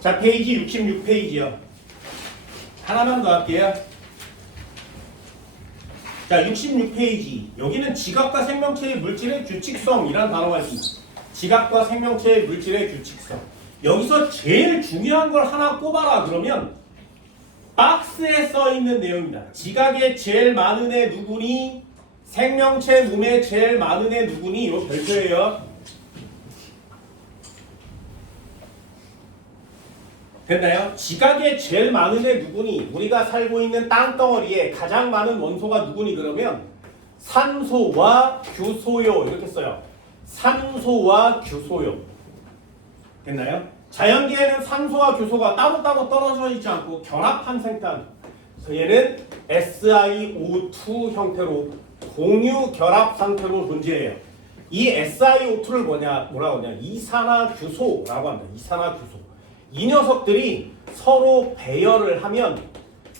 자, 페이지 66페이지요. 하나만 더 할게요. 자, 66페이지. 여기는 지각과 생명체의 물질의 규칙성이라는 단어가 있습니다. 지각과 생명체의 물질의 규칙성. 여기서 제일 중요한 걸 하나 꼽아라 그러면 박스에 써 있는 내용입니다. 지각에 제일 많은 애 누구니? 생명체 몸에 제일 많은 애 누구니? 이거 별표예요. 됐나요? 지각에 제일 많은 애 누구니? 우리가 살고 있는 땅덩어리에 가장 많은 원소가 누구니? 그러면 산소와 규소요 이렇게 써요. 산소와 규소요. 됐나요? 자연계에는 산소와 규소가 따로따로 떨어져 있지 않고 결합한 생탄. 그래서 얘는 SiO2 형태로 공유 결합 상태로 존재해요. 이 SiO2를 뭐라고 하냐? 이산화규소라고 합니다. 이산화규소. 이 녀석들이 서로 배열을 하면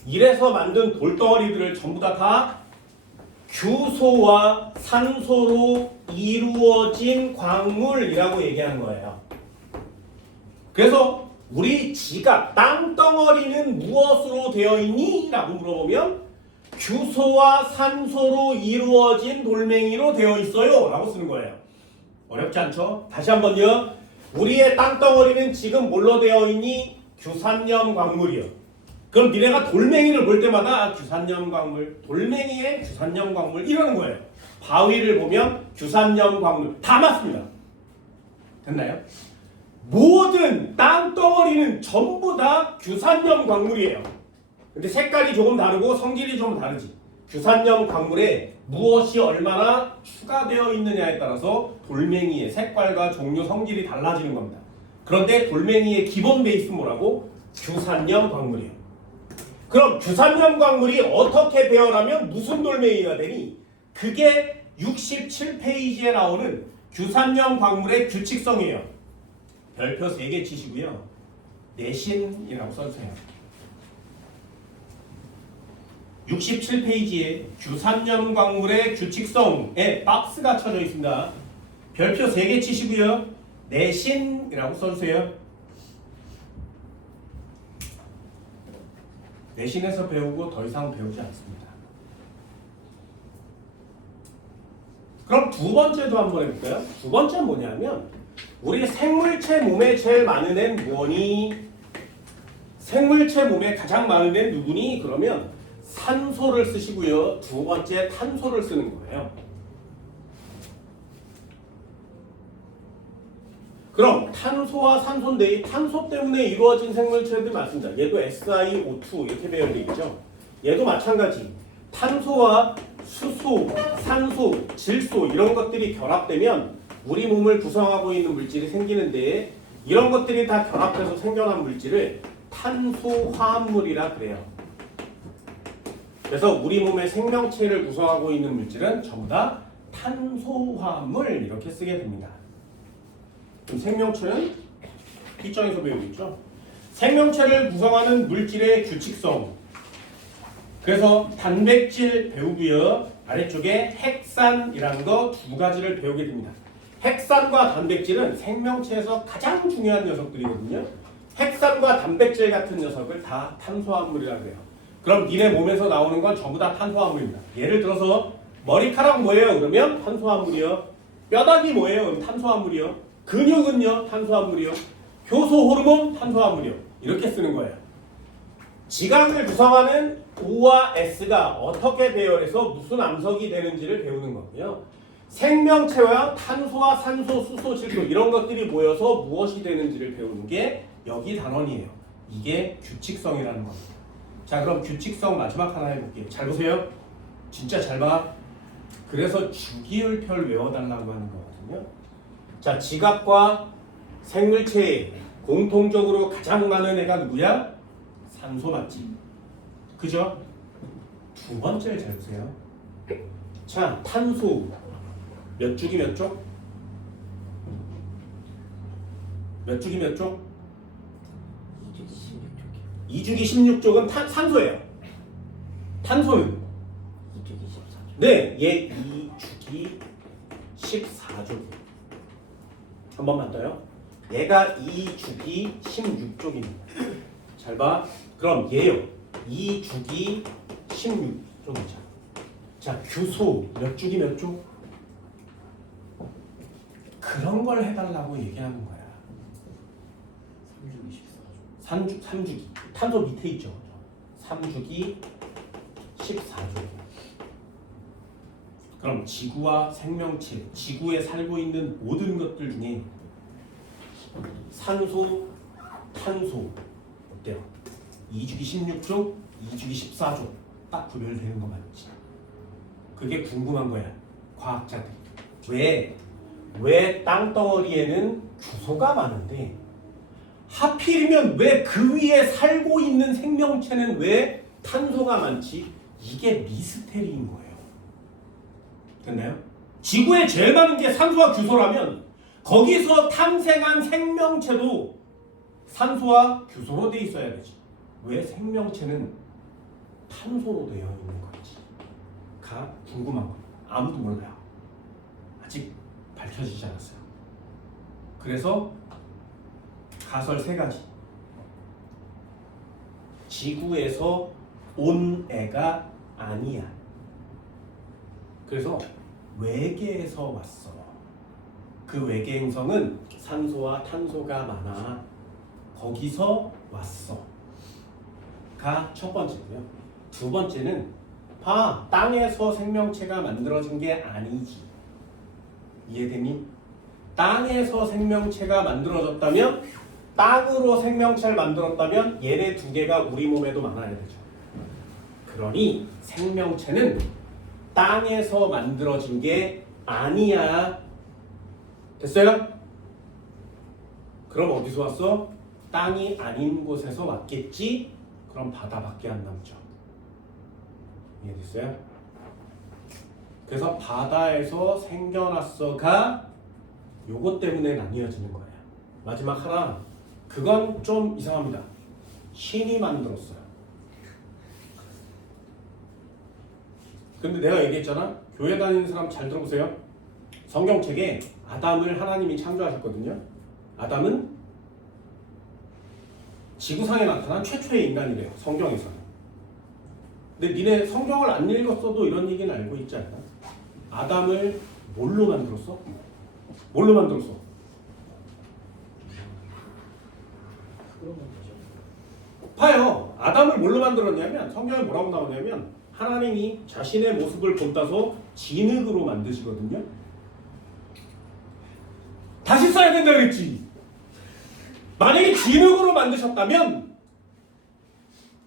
이래서 만든 돌덩어리들을 전부 다 규소와 산소로 이루어진 광물이라고 얘기하는 거예요. 그래서 우리 지각, 땅덩어리는 무엇으로 되어 있니? 라고 물어보면 규소와 산소로 이루어진 돌멩이로 되어 있어요 라고 쓰는 거예요. 어렵지 않죠? 다시 한번요. 우리의 땅덩어리는 지금 뭘로 되어 있니? 규산염 광물이요. 그럼 니네가 돌멩이를 볼 때마다 규산염 광물, 돌멩이에 규산염 광물 이러는 거예요. 바위를 보면 규산염 광물 다 맞습니다. 됐나요? 모든 땅덩어리는 전부 다 규산염 광물이에요. 근데 색깔이 조금 다르고 성질이 좀 다르지. 규산염 광물에 무엇이 얼마나 추가되어 있느냐에 따라서 돌멩이의 색깔과 종류, 성질이 달라지는 겁니다. 그런데 돌멩이의 기본 베이스 뭐라고? 규산염 광물이에요. 그럼 규산염 광물이 어떻게 배열하면 무슨 돌멩이가 되니? 그게 67페이지에 나오는 규산염 광물의 규칙성이에요. 별표 3개 치시고요. 내신이라고 써주세요. 67페이지에 규산염 광물의 규칙성에 박스가 쳐져 있습니다. 별표 3개 치시고요. 내신이라고 써주세요. 내신에서 배우고 더 이상 배우지 않습니다. 그럼 두 번째도 한번 해볼까요? 두 번째는 뭐냐면 우리 생물체 몸에 제일 많은 애는 뭐니? 생물체 몸에 가장 많은 애는 누구니? 그러면 산소를 쓰시고요. 두 번째 탄소를 쓰는 거예요. 그럼 탄소와 산소인데 이 탄소 때문에 이루어진 생물체들 맞습니다. 얘도 SiO2 이렇게 배열되겠죠. 얘도 마찬가지. 탄소와 수소, 산소, 질소 이런 것들이 결합되면 우리 몸을 구성하고 있는 물질이 생기는데 이런 것들이 다 결합해서 생겨난 물질을 탄소화합물이라 그래요. 그래서 우리 몸의 생명체를 구성하고 있는 물질은 전부 다 탄소화합물 이렇게 쓰게 됩니다. 그럼 생명체는 뒷장에서 배우겠죠. 생명체를 구성하는 물질의 규칙성. 그래서 단백질 배우고요. 아래쪽에 핵산이라는 거 두 가지를 배우게 됩니다. 핵산과 단백질은 생명체에서 가장 중요한 녀석들이거든요. 핵산과 단백질 같은 녀석을 다 탄소화합물이라 그래요. 그럼 니네 몸에서 나오는 건 전부 다 탄소화물입니다. 예를 들어서 머리카락 뭐예요? 그러면 탄소화물이요. 뼈다귀 뭐예요? 그럼 탄소화물이요. 근육은요? 탄소화물이요. 효소 호르몬 탄소화물이요. 이렇게 쓰는 거예요. 지각을 구성하는 O와 S가 어떻게 배열해서 무슨 암석이 되는지를 배우는 거고요. 생명체와 탄소와 산소, 수소, 질소 이런 것들이 모여서 무엇이 되는지를 배우는 게 여기 단원이에요. 이게 규칙성이라는 겁니다. 자, 그럼 규칙성 마지막 하나 해볼게요. 잘 보세요. 진짜 잘 봐. 그래서 주기율표를 외워달라고 하는 거거든요. 자, 지각과 생물체에 공통적으로 가장 많은 애가 누구야? 산소 맞지? 그죠? 두 번째 잘 보세요. 자, 탄소 몇 주기 몇 쪽? 몇 주기 몇 쪽? 2주기 16족은 산소예요. 탄소는? 2주기 14족. 네, 얘 2주기 14족. 한 번만 더요. 얘가 2주기 16쪽입니다. 잘 봐. 그럼 얘요. 2주기 16쪽이죠. 자, 규소 몇 주기 몇 쪽? 그런 걸 해달라고 얘기하는 거야. 3주기 14조. 3주기. 탄소 밑에 있죠. 3주기 14조. 그럼 지구와 생명체, 지구에 살고 있는 모든 것들 중에 산소, 탄소 어때요? 2주기 16조, 2주기 14조 딱 구별되는 거 맞지? 그게 궁금한 거야. 과학자들. 왜 땅덩어리에는 규소가 많은데 하필이면 왜 그 위에 살고 있는 생명체는 왜 탄소가 많지? 이게 미스테리인 거예요. 됐나요? 지구에 제일 많은 게 산소와 규소라면 거기서 탄생한 생명체도 산소와 규소로 돼 있어야 되지. 왜 생명체는 탄소로 되어 있는 건지가 궁금한 거예요. 아무도 몰라요. 아직 밝혀지지 않았어요. 그래서 가설 3가지. 지구에서 온 애가 아니야. 그래서 외계에서 왔어. 그 외계 행성은 산소와 탄소가 많아. 거기서 왔어. 가 첫 번째고요. 두 번째는 땅에서 생명체가 만들어진 게 아니지. 이해되니? 땅에서 생명체가 만들어졌다면, 땅으로 생명체를 만들었다면 얘네 2개가 우리 몸에도 많아야 되죠. 그러니 생명체는 땅에서 만들어진 게 아니야. 됐어요? 그럼 어디서 왔어? 땅이 아닌 곳에서 왔겠지? 그럼 바다밖에 안 남죠. 이해됐어요? 그래서 바다에서 생겨났어가 요것 때문에 나뉘어지는 거예요. 마지막 하나, 그건 좀 이상합니다. 신이 만들었어요. 근데 내가 얘기했잖아. 교회 다니는 사람 잘 들어보세요. 성경책에 아담을 하나님이 창조하셨거든요. 아담은 지구상에 나타난 최초의 인간이래요. 성경에서는. 근데 니네 성경을 안 읽었어도 이런 얘기는 알고 있지 않나? 아담을 뭘로 만들었어? 뭘로 만들었어? 그런 거죠. 봐요. 아담을 뭘로 만들었냐면 성경에 뭐라고 나오냐면 하나님이 자신의 모습을 본따서 진흙으로 만드시거든요. 다시 써야 된다 그랬지. 만약에 진흙으로 만드셨다면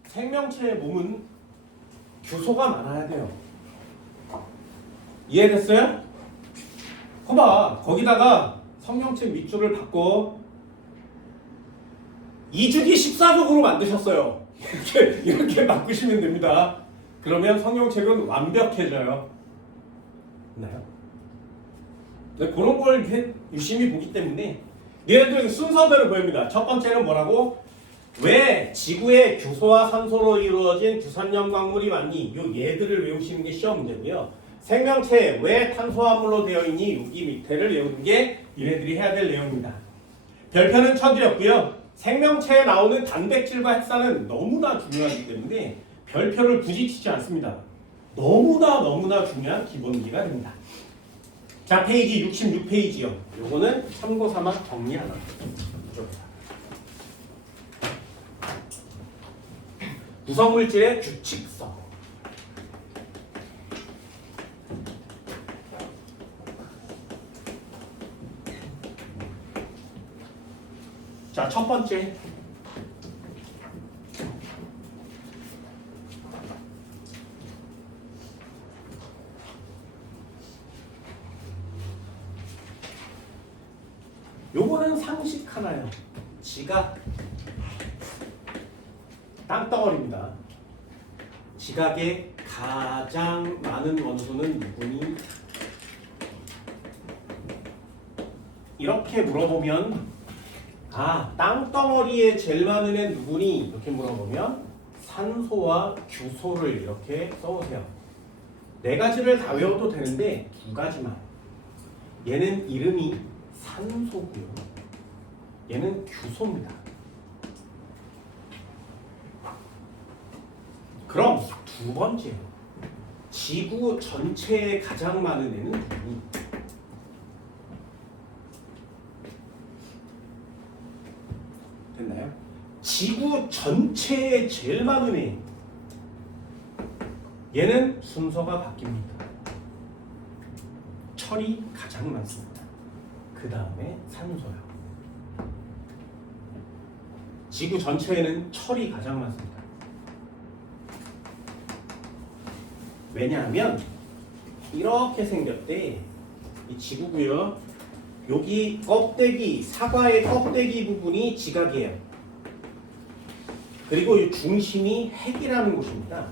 생명체의 몸은 규소가 많아야 돼요. 이해됐어요? 봐봐. 거기다가 성경책 밑줄을 바꿔 2주기 14족으로 만드셨어요. 이렇게 바꾸시면 됩니다. 그러면 성경책은 완벽해져요. 있나요? 그런 걸 이렇게 유심히 보기 때문에 얘네들 순서대로 보입니다. 첫 번째는 뭐라고? 왜 지구의 규소와 산소로 이루어진 규산염 광물이 많니? 요 얘들을 외우시는 게 시험 문제고요. 생명체 왜 탄소화물로 되어 있니? 여기 밑에를 외우는 게 얘네들이 해야 될 내용입니다. 별표는 쳐드렸고요. 생명체에 나오는 단백질과 핵산은 너무나 중요하기 때문에 별표를 굳이 치지 않습니다. 너무나 중요한 기본기가 됩니다. 자, 페이지 66페이지요. 요거는 참고 삼아 정리하나. 구성물질의 규칙성. 자, 첫 번째. 요거는 상식 하나요. 지각. 땅덩어리입니다. 지각의 가장 많은 원소는 누구니? 이렇게 물어보면 땅덩어리에 제일 많은 애 누구니? 이렇게 물어보면 산소와 규소를 이렇게 써오세요. 4가지를 다 외워도 되는데 2가지만. 얘는 이름이 산소고요. 얘는 규소입니다. 그럼 두 번째, 지구 전체에 가장 많은 애는 누구니? 됐나요? 지구 전체에 제일 많은 애. 얘는 순서가 바뀝니다. 철이 가장 많습니다. 그 다음에 산소요. 지구 전체에는 철이 가장 많습니다. 왜냐하면 이렇게 생겼대. 이 지구고요. 여기 껍데기, 사과의 껍데기 부분이 지각이에요. 그리고 이 중심이 핵이라는 곳입니다.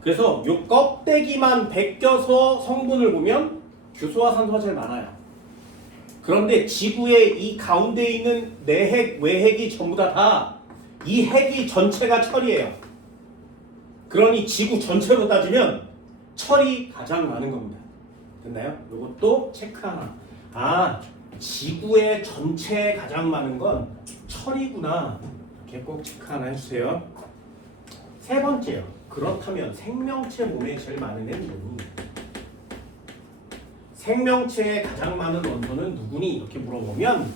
그래서 이 껍데기만 벗겨서 성분을 보면 규소와 산소가 제일 많아요. 그런데 지구의 이 가운데 있는 내핵, 외핵이 전부 다 이 핵이 전체가 철이에요. 그러니 지구 전체로 따지면 철이 가장 많은 겁니다. 됐나요? 이것도 체크 하나. 아, 지구의 전체에 가장 많은 건 철이구나. 이렇게 꼭 체크 하나 해주세요. 세 번째요. 그렇다면 생명체 몸에 제일 많은 애는 누구니? 생명체에 가장 많은 원소는 누구니? 이렇게 물어보면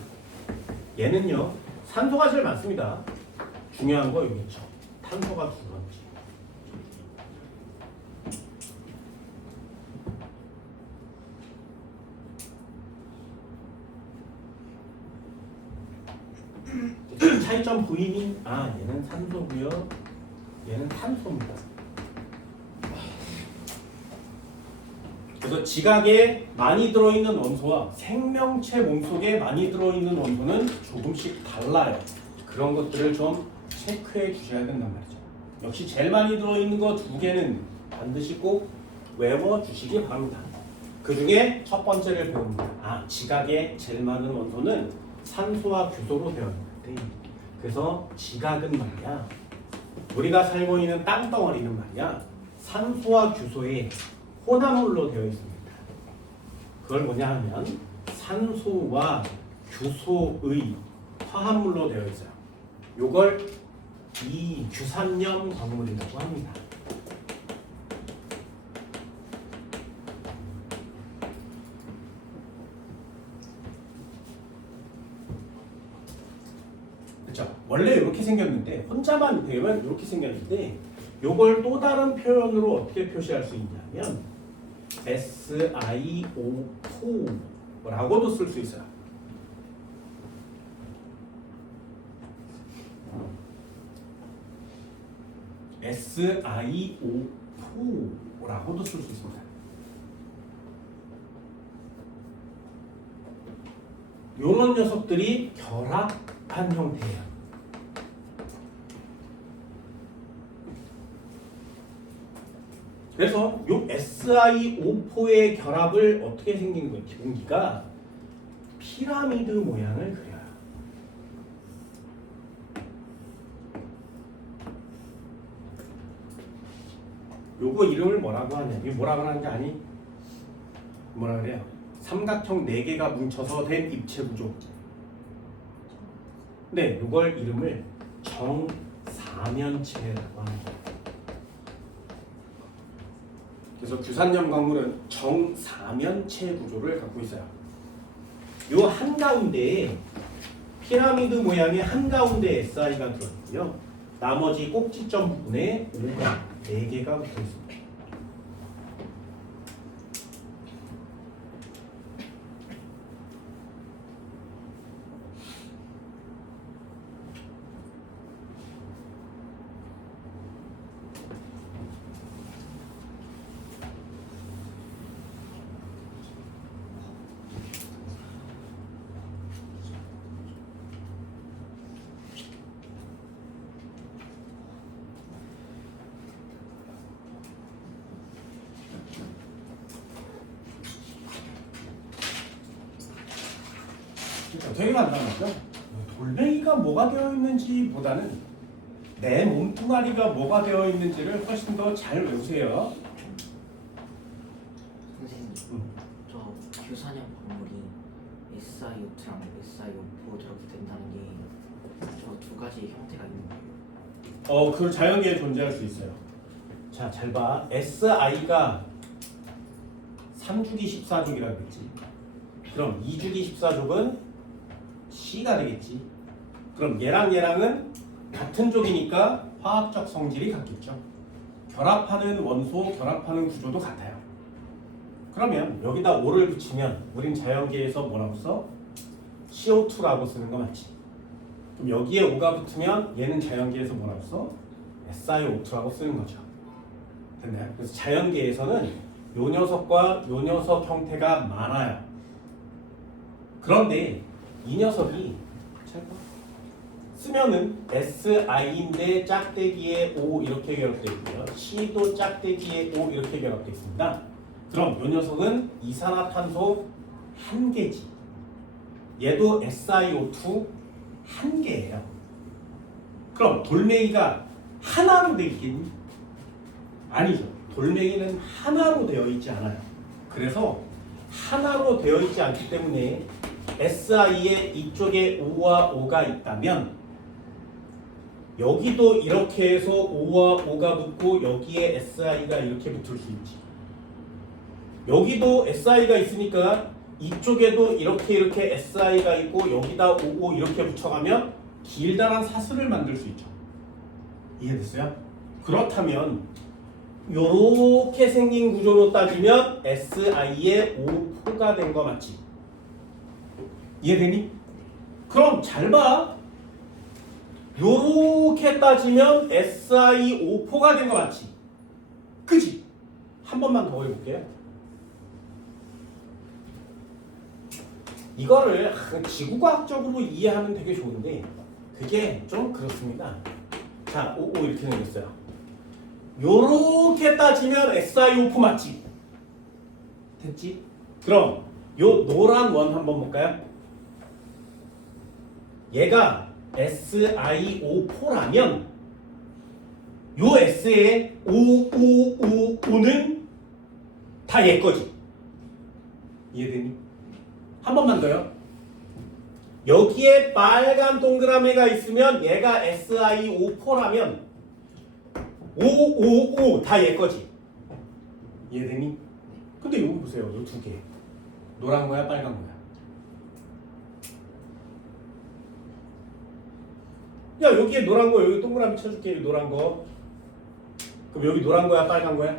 얘는요. 산소가 제일 많습니다. 중요한 거 여기 있죠. 탄소가 두 번째. 차이점 보이니? 아, 얘는 산소고요. 얘는 탄소입니다. 그래서 지각에 많이 들어있는 원소와 생명체 몸속에 많이 들어있는 원소는 조금씩 달라요. 그런 것들을 좀 체크해 주셔야 된단 말이죠. 역시 제일 많이 들어있는 거 두 개는 반드시 꼭 외워주시기 바랍니다. 그 중에 첫 번째를 배웁니다. 아, 지각에 제일 많은 원소는 산소와 규소로 되어 있는데, 그래서 지각은 말이야, 우리가 살고 있는 땅덩어리는 말이야, 산소와 규소의 혼합물로 되어 있습니다. 그걸 뭐냐 하면 산소와 규소의 화합물로 되어 있어요. 요걸 이규산염 광물이라고 합니다. 그렇죠? 원래 이렇게 생겼는데, 혼자만 되면 이렇게 생겼는데, 요걸 또 다른 표현으로 어떻게 표시할 수 있냐면 SiO4라고도 쓸 수 있어요. SiO4라고도 쓸 수 있습니다. 이런 녀석들이 결합한 형태예요. 그래서 이 SiO4의 결합을 어떻게 생긴 거예요? 기본기가 피라미드 모양을 그려요. 요거 이름을 뭐라고 하냐? 이게 뭐라고 하는지 아니? 뭐라 그래요? 삼각형 4개가 뭉쳐서 된 입체 구조. 네, 요걸 이름을 정사면체라고 합니다. 그래서 규산염 광물은 정사면체 구조를 갖고 있어요. 요 한가운데에 피라미드 모양의 한가운데 Si가 들어있고요. 나머지 꼭지점 부분에 O가 4개가 붙어 있습니다. 되게 간단하죠? 돌멩이가 뭐가 되어 있는지 보다는 내 몸뚱아리가 뭐가 되어 있는지를 훨씬 더 잘 외우세요. 선생님, 저 규산염 광물이 SiO2랑 SiO4 저렇게 된다는 게 저 두 가지 형태가 있는 거예요. 그 자연계에 존재할 수 있어요. 자, 잘 봐. SI가 3주기 14족이라고 했지. 그럼 2주기 14족은 C가 되겠지. 그럼 얘랑은 같은 족이니까 화학적 성질이 같겠죠. 결합하는 원소, 결합하는 구조도 같아요. 그러면 여기다 O를 붙이면 우린 자연계에서 뭐라고 써? CO2라고 쓰는 거 맞지? 그럼 여기에 O가 붙으면 얘는 자연계에서 뭐라고 써? SiO2라고 쓰는 거죠. 됐나요? 그래서 자연계에서는 요 녀석과 요 녀석 형태가 많아요. 그런데 이 녀석이 쓰면은 SI인데 짝대기에 O 이렇게 결합되어 있고요. C도 짝대기에 O 이렇게 결합되어 있습니다. 그럼 요 녀석은 이산화탄소 한 개지. 얘도 SiO2 한 개예요. 그럼 돌멩이가 하나로 되어 있겠니? 아니죠. 돌멩이는 하나로 되어 있지 않아요. 그래서 하나로 되어 있지 않기 때문에 SI에 이쪽에 O와 O가 있다면 여기도 이렇게 해서 O와 O가 붙고 여기에 SI가 이렇게 붙을 수 있지. 여기도 SI가 있으니까 이쪽에도 이렇게 SI가 있고 여기다 OO 이렇게 붙여가면 길다란 사슬을 만들 수 있죠. 이해됐어요? 그렇다면 요렇게 생긴 구조로 따지면 SI의 O4가 된 거 맞지? 이해되니? 그럼 잘 봐. 요렇게 따지면 SiO4가 된 거 맞지? 그지? 한 번만 더 해볼게요. 이거를 지구과학적으로 이해하면 되게 좋은데 그게 좀 그렇습니다. 자, O 이렇게 생겼어요. 요렇게 따지면 SiO4 맞지? 됐지? 그럼 요 노란 원 한번 볼까요? 얘가 SiO4라면 요 S에 O는 다 얘 거지. 이해되니? 한 번만 더요. 여기에 빨간 동그라미가 있으면 얘가 SiO4라면 O 다 얘 거지. 이해되니? 근데 여기 보세요. 요 두 개. 노란 거야, 빨간 거야? 야, 여기에 노란 거, 여기 동그라미 쳐줄게. 여기 노란 거. 그럼 여기 노란 거야, 빨간 거야?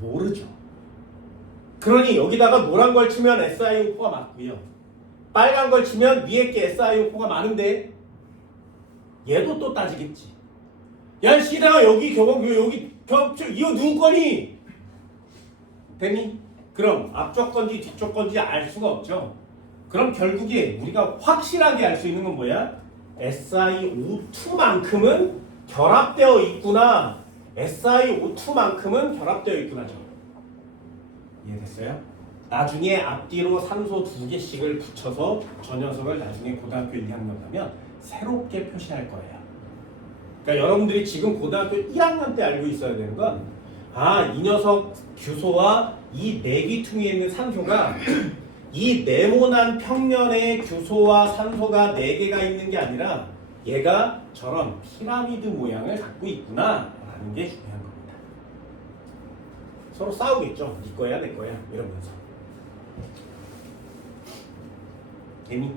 모르죠. 그러니 여기다가 노란 걸 치면 SiO4가 맞고요. 빨간 걸 치면 위에 게 SiO4가 많은데 얘도 또 따지겠지. 야, 씨다 여기 여기 이거 누구 거니? 되니? 그럼 앞쪽 건지 뒤쪽 건지 알 수가 없죠. 그럼 결국에 우리가 확실하게 알 수 있는 건 뭐야? SiO2만큼은 결합되어 있구나. SiO2만큼은 결합되어 있구나죠. 이해됐어요? 나중에 앞뒤로 산소 2개씩을 붙여서 저 녀석을 나중에 고등학교 1학년 가면 새롭게 표시할 거예요. 그러니까 여러분들이 지금 고등학교 1학년 때 알고 있어야 되는 건 이 녀석 규소와 이 내기퉁에 있는 산소가 이 네모난 평면에 규소와 산소가 4개가 있는 게 아니라 얘가 저런 피라미드 모양을 갖고 있구나 라는 게 중요한 겁니다. 서로 싸우겠죠. 네 거야 내 거야 이러면서. 재미?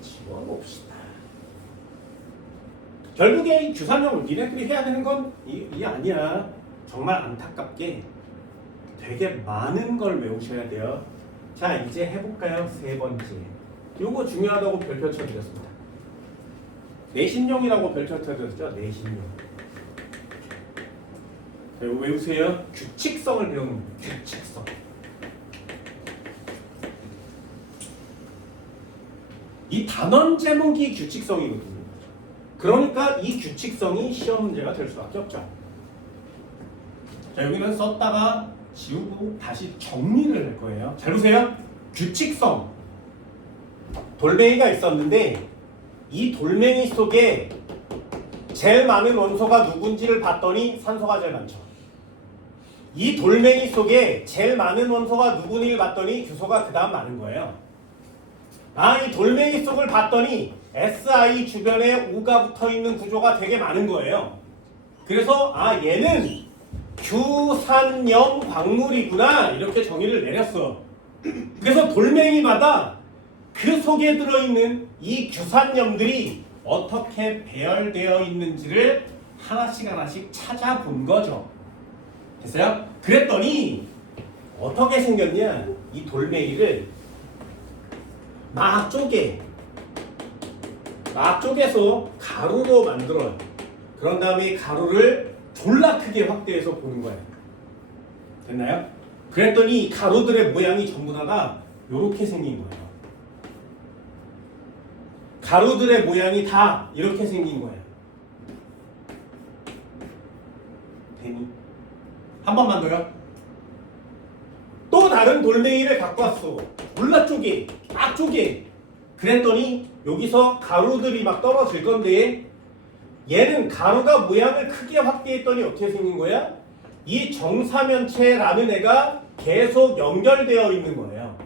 지워봅시다. 결국에 이 규산형을 니네들이 해야 되는 건 이게 아니야. 정말 안타깝게 되게 많은 걸 외우셔야 돼요. 자, 이제 해볼까요? 세 번째. 요거 중요하다고 별표 쳐드렸습니다. 내신용이라고 별표 쳐드렸죠? 내신용. 자, 이거 외우세요. 규칙성을 배우는 거예요. 규칙성. 이 단원 제목이 규칙성이거든요. 그러니까 이 규칙성이 시험 문제가 될 수밖에 없죠. 자, 여기는 썼다가 지우고 다시 정리를 할 거예요. 잘 보세요. 규칙성. 돌멩이가 있었는데 이 돌멩이 속에 제일 많은 원소가 누군지를 봤더니 산소가 제일 많죠. 이 돌멩이 속에 제일 많은 원소가 누구니 봤더니 규소가 그 다음 많은 거예요. 이 돌멩이 속을 봤더니 Si 주변에 O가 붙어있는 구조가 되게 많은 거예요. 그래서 얘는 규산염 광물이구나 이렇게 정의를 내렸어. 그래서 돌멩이마다 그 속에 들어있는 이 규산염들이 어떻게 배열되어 있는지를 하나씩 찾아본 거죠. 됐어요? 그랬더니 어떻게 생겼냐, 이 돌멩이를 막 쪼개서 가루로 만들어요. 그런 다음에 가루를 졸라 크게 확대해서 보는 거예요. 됐나요? 그랬더니 이 가루들의 모양이 전부 다가 이렇게 생긴 거예요. 가루들의 모양이 다 이렇게 생긴 거예요. 되니? 한 번만 더요. 또 다른 돌멩이를 갖고 왔어. 졸라 막 쪼개. 그랬더니 여기서 가루들이 막 떨어질 건데 얘는 가루가 모양을 크게 확대했더니 어떻게 생긴 거야? 이 정사면체라는 애가 계속 연결되어 있는 거예요.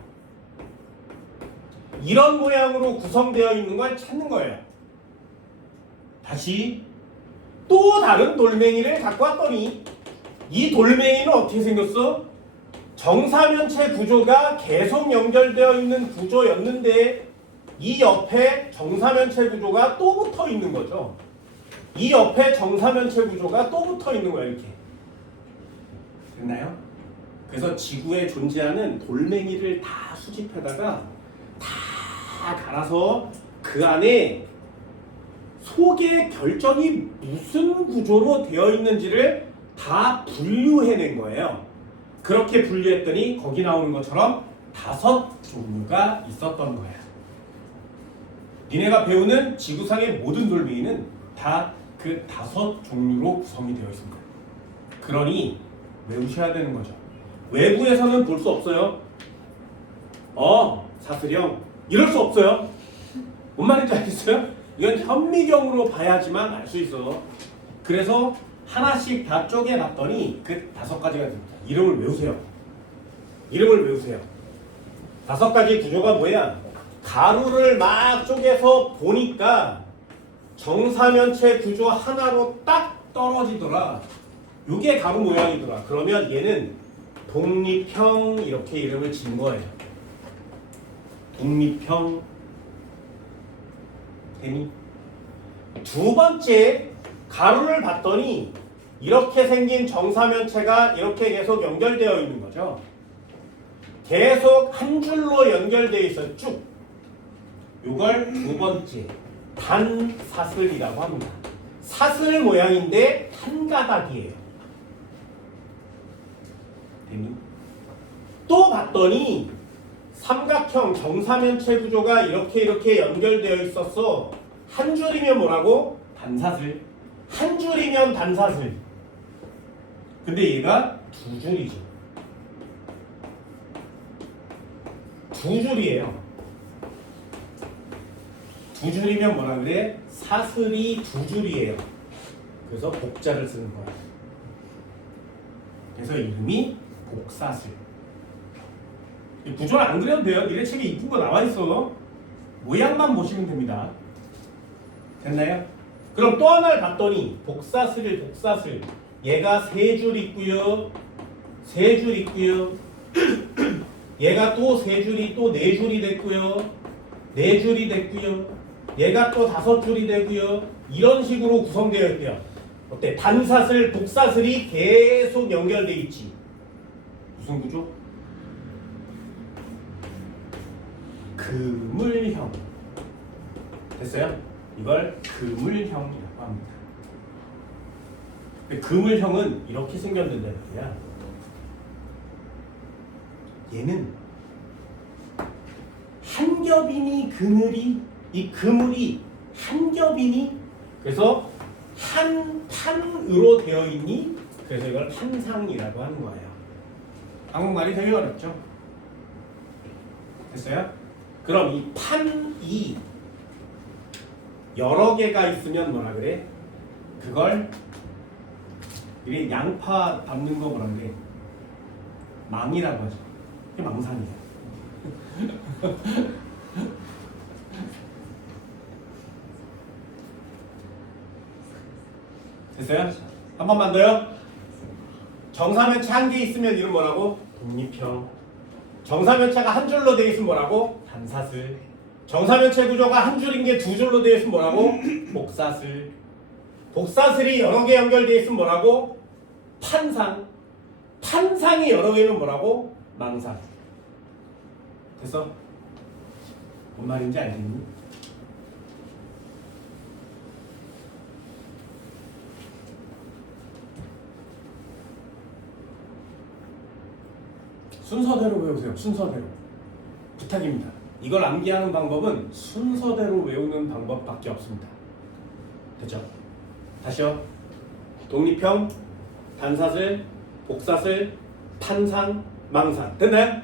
이런 모양으로 구성되어 있는 걸 찾는 거예요. 다시 또 다른 돌멩이를 갖고 왔더니 이 돌멩이는 어떻게 생겼어? 정사면체 구조가 계속 연결되어 있는 구조였는데 이 옆에 정사면체 구조가 또 붙어 있는 거죠. 이 옆에 정사면체 구조가 또 붙어 있는 거예요. 이렇게. 됐나요? 그래서 지구에 존재하는 돌멩이를 다 수집해다가 다 갈아서 그 안에 속의 결정이 무슨 구조로 되어 있는지를 다 분류해낸 거예요. 그렇게 분류했더니 거기 나오는 것처럼 5종류가 있었던 거예요. 니네가 배우는 지구상의 모든 돌멩이는 다 그 5종류로 구성이 되어 있습니다. 그러니 외우셔야 되는 거죠. 외부에서는 볼 수 없어요. 사슬형 이럴 수 없어요. 뭔 말인지 알겠어요? 이건 현미경으로 봐야지만 알 수 있어. 그래서 하나씩 다 쪼개봤더니 그 5가지가 됩니다. 이름을 외우세요. 5가지 구조가 뭐야? 가루를 막 쪼개서 보니까 정사면체 구조 하나로 딱 떨어지더라. 요게 가루 모양이더라. 그러면 얘는 독립형 이렇게 이름을 진 거예요. 독립형. 되니? 두 번째, 가루를 봤더니 이렇게 생긴 정사면체가 이렇게 계속 연결되어 있는 거죠. 계속 한 줄로 연결되어 있어. 쭉. 요걸 두 번째, 단사슬이라고 합니다. 사슬 모양인데 한 가닥이에요. 되니? 또 봤더니 삼각형 정사면체 구조가 이렇게 연결되어 있었어. 한 줄이면 뭐라고? 단사슬. 한 줄이면 단사슬. 근데 얘가 2줄이죠. 2줄이에요. 2줄이면 뭐라 그래? 사슬이 2줄이에요. 그래서 복자를 쓰는 거야. 그래서 이름이 복사슬. 이 구조는 안 그려도 돼요. 니네 책에 이쁜 거 나와 있어. 모양만 보시면 됩니다. 됐나요? 그럼 또 하나를 봤더니 복사슬. 얘가 3줄 있고요. 3줄 있고요. 얘가 또 3줄이 또 4줄이 됐고요. 4줄이 됐고요. 얘가 또 5줄이 되고요. 이런 식으로 구성되어 있대요. 어때? 단사슬, 복사슬이 계속 연결되어 있지. 무슨 구조? 그물형. 됐어요? 이걸 그물형이라고 합니다. 그물형은 이렇게 생겼는데 말이야. 얘는 한 겹이니 이 그물이 한 겹이니 그래서 한 판으로 되어 있니? 그래서 이걸 판상이라고 하는 거예요. 한국말이 되게 어렵죠? 됐어요? 그럼 이 판이 여러 개가 있으면 뭐라 그래? 그걸 이게 양파 담는 거 뭐라 그래? 망이라고 하죠. 이게 망상이에요. 됐어요? 한 번만 더요. 정사면체 한 개 있으면 이름 뭐라고? 독립형. 정사면체가 한 줄로 되어 있으면 뭐라고? 단사슬. 정사면체 구조가 한 줄인 게 두 줄로 되어 있으면 뭐라고? 복사슬. 복사슬이 여러 개 연결되어 있으면 뭐라고? 판상. 판상이 여러 개면 뭐라고? 망상. 됐어? 뭔 말인지 알겠니? 순서대로 외우세요. 순서대로. 부탁입니다. 이걸 암기하는 방법은 순서대로 외우는 방법밖에 없습니다. 됐죠? 다시요. 독립형, 단사슬, 복사슬, 판상, 망상. 됐나요?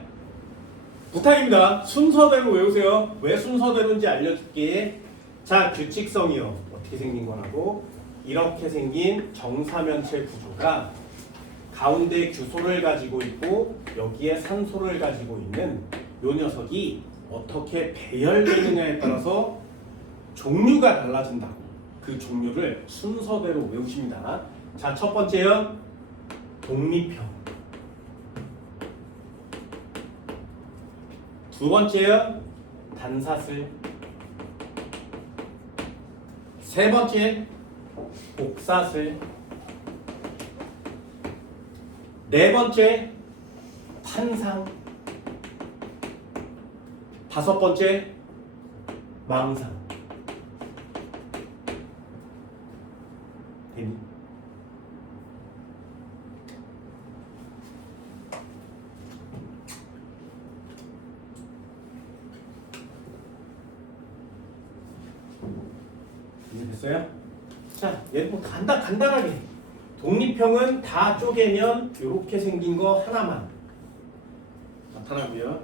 부탁입니다. 순서대로 외우세요. 왜 순서대로인지 알려줄게. 자, 규칙성이요. 어떻게 생긴 거라고? 이렇게 생긴 정사면체 구조가 가운데 규소를 가지고 있고 여기에 산소를 가지고 있는 요 녀석이 어떻게 배열되느냐에 따라서 종류가 달라진다고. 그 종류를 순서대로 외우십니다. 자, 첫 번째요. 독립형. 두 번째요. 단사슬. 세 번째 복사슬. 네 번째 판상. 다섯 번째 망상. 됐니? 이해됐어요? 자, 얘 뭐 간단하게. 독립형은 다 쪼개면 이렇게 생긴 거 하나만 나타나고요.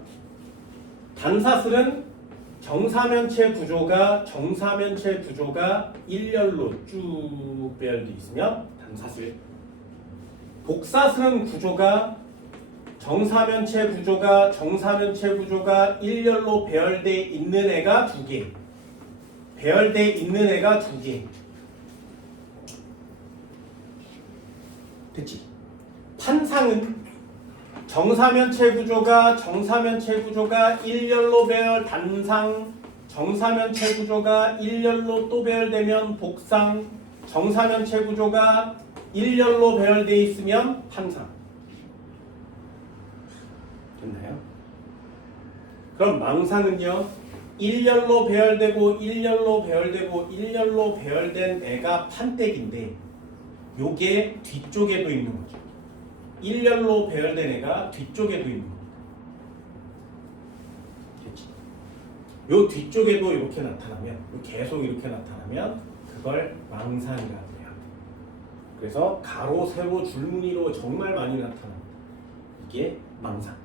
단사슬은 정사면체 구조가 일렬로 쭉 배열돼 있으면 단사슬. 복사슬은 구조가 정사면체 구조가 일렬로 배열돼 있는 애가 두 개. 배열돼 있는 애가 두 개. 됐지? 판상은 정사면체 구조가 일렬로 배열 단상, 정사면체 구조가 일렬로 또 배열되면 복상, 정사면체 구조가 일렬로 배열돼 있으면 판상. 됐나요? 그럼 망상은요? 일렬로 배열된 애가 판때기인데 요게 뒤쪽에도 있는 거죠. 일렬로 배열된 애가 뒤쪽에도 있는 겁니다. 됐지? 요 뒤쪽에도 이렇게 나타나면, 계속 이렇게 나타나면 그걸 망상이라고 해요. 그래서 가로, 세로, 줄무늬로 정말 많이 나타납니다. 이게 망상.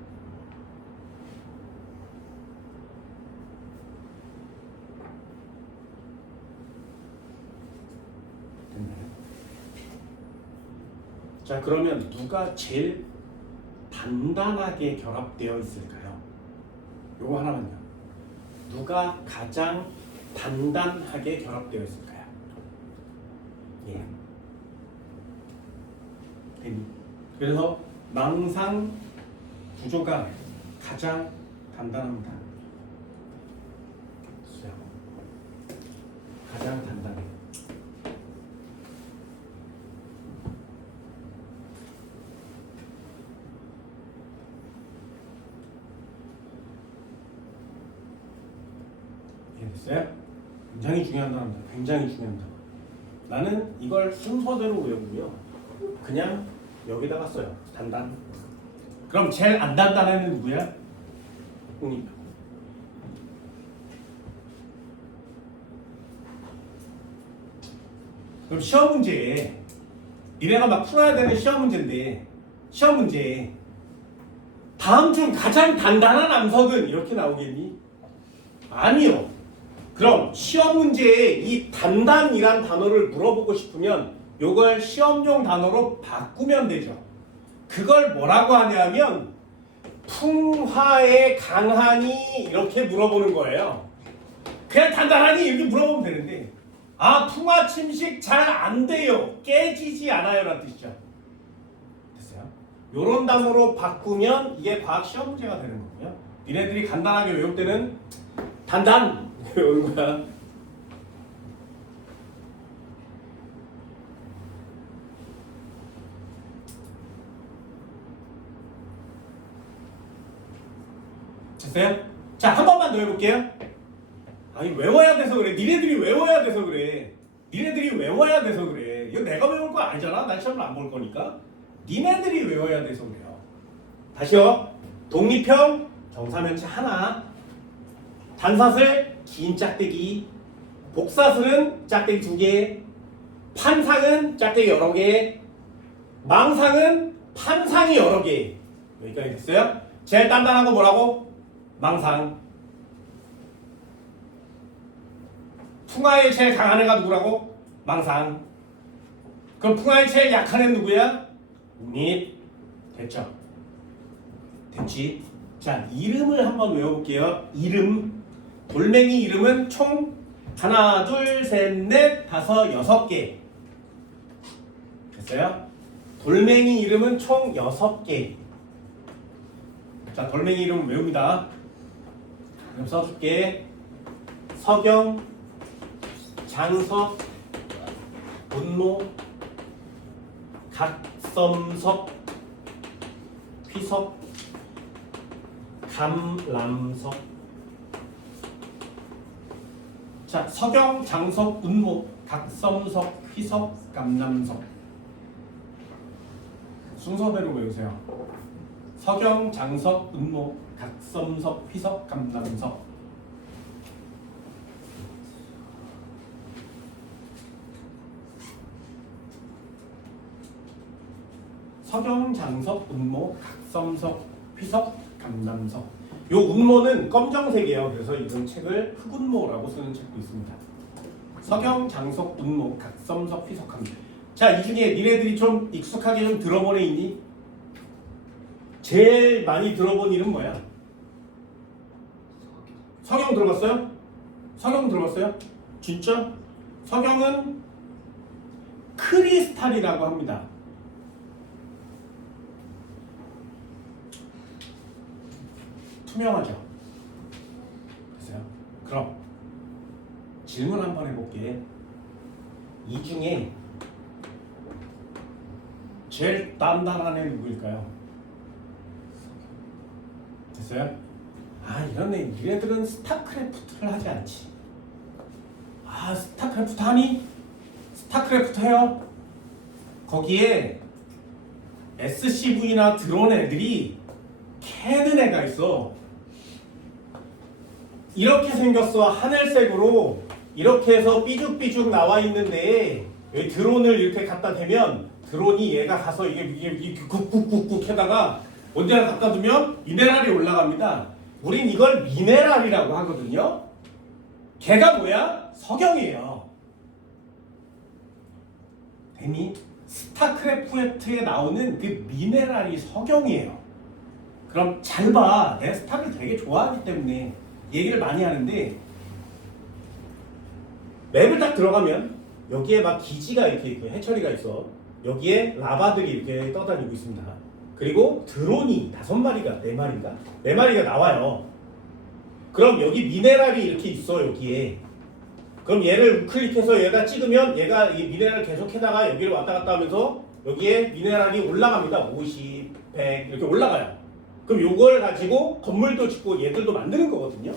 됐나요? 자, 그러면 누가 제일 단단하게 결합되어 있을까요? 요거 하나만요. 누가 가장 단단하게 결합되어 있을까요? 예. 그래서 망상 구조가 가장 단단합니다. 가장 단단해요. 됐어요? 굉장히 중요한 단어입니다. 굉장히 중요한 단어. 나는 이걸 순서대로 외우고요. 그냥 여기다가 써요. 단단. 그럼 제일 안 단단한 애는 누구야? 독립형. 그럼 시험 문제에 니네가 막 풀어야 되는 시험 문제인데 시험 문제에 다음 중 가장 단단한 암석은 이렇게 나오겠니? 아니요. 그럼 시험 문제에 이 단단이란 단어를 물어보고 싶으면 요걸 시험용 단어로 바꾸면 되죠. 그걸 뭐라고 하냐면 풍화에 강하니 이렇게 물어보는 거예요. 그냥 단단하니 이렇게 물어보면 되는데 아 풍화 침식 잘 안 돼요. 깨지지 않아요 라는 뜻이죠. 됐어요? 요런 단어로 바꾸면 이게 과학 시험 문제가 되는 거고요. 니네들이 간단하게 외울 때는 단단 외우는 거야. 됐어요? 자, 한 번만 더 해볼게요. 아니 외워야 돼서 그래. 니네들이 외워야 돼서 그래. 니네들이 외워야 돼서 그래. 이거 내가 외울 거 아니잖아. 난 시험을 안 볼 거니까. 니네들이 외워야 돼서 그래요. 다시요. 독립형 정사면체 하나. 단사슬 긴 짝대기. 복사슬은 짝대기 2개. 판상은 짝대기 여러 개. 망상은 판상이 여러 개. 여기까지 됐어요? 제일 단단한 거 뭐라고? 망상. 풍화에 제일 강한 애가 누구라고? 망상. 그럼 풍화에 제일 약한 애는 누구야? 웅립. 됐죠? 됐지? 자, 이름을 한번 외워볼게요. 이름. 돌멩이 이름은 총 하나, 둘, 셋, 넷, 다섯, 6개. 됐어요? 돌멩이 이름은 총 6개. 자, 돌멩이 이름 외웁니다. 그럼 써줄게. 서경, 장석, 문모, 각섬석, 휘석, 감람석. 자, 서경, 장석, 문모, 각섬석, 휘석, 감람석. 순서대로 외우세요. 서경, 장석, 문모, 각섬석, 휘석, 감람석. 서경, 장석, 운모, 각섬석, 휘석, 감람석. 요 운모는 검정색이에요. 그래서 이런 책을 흑운모라고 쓰는 책도 있습니다. 서경, 장석, 운모, 각섬석, 휘석, 감람석. 자, 이 중에 니네들이 좀 익숙하게 좀 들어본 애 있니? 제일 많이 들어본 이름 뭐야? 서경 들어봤어요? 서경 들어봤어요? 진짜? 서경은 크리스탈이라고 합니다. 투명하죠? 됐어요? 그럼 질문 한번 해볼게. 이 중에 제일 단단한 애 누구일까요? 됐어요? 아 이런 애 니네들은 스타크래프트를 하지 않지. 아 스타크래프트 하니? 스타크래프트 해요? 거기에 SCV나 들어온 애들이 캐는 애가 있어. 이렇게 생겼어. 하늘색으로 이렇게 해서 삐죽삐죽 나와 있는데 여기 드론을 이렇게 갖다 대면 드론이 얘가 가서 이게 쿡쿡쿡쿡 해다가 언제나 갖다 두면 미네랄이 올라갑니다. 우린 이걸 미네랄이라고 하거든요. 걔가 뭐야? 서경이에요. 되니? 스타크래프트에 나오는 그 미네랄이 서경이에요. 그럼 잘 봐. 내가 스타를 되게 좋아하기 때문에 얘기를 많이 하는데 맵을 딱 들어가면 여기에 막 기지가 이렇게 있고 해처리가 있어. 여기에 라바들이 이렇게 떠다니고 있습니다. 그리고 드론이 5마리가 4마리인가? 4마리가 나와요. 그럼 여기 미네랄이 이렇게 있어 여기에. 그럼 얘를 우클릭해서 얘가 찍으면 얘가 이 미네랄을 계속해다가 여기를 왔다 갔다 하면서 여기에 미네랄이 올라갑니다. 50, 100 이렇게 올라가요. 그럼 요걸 가지고 건물도 짓고 얘들도 만드는 거거든요.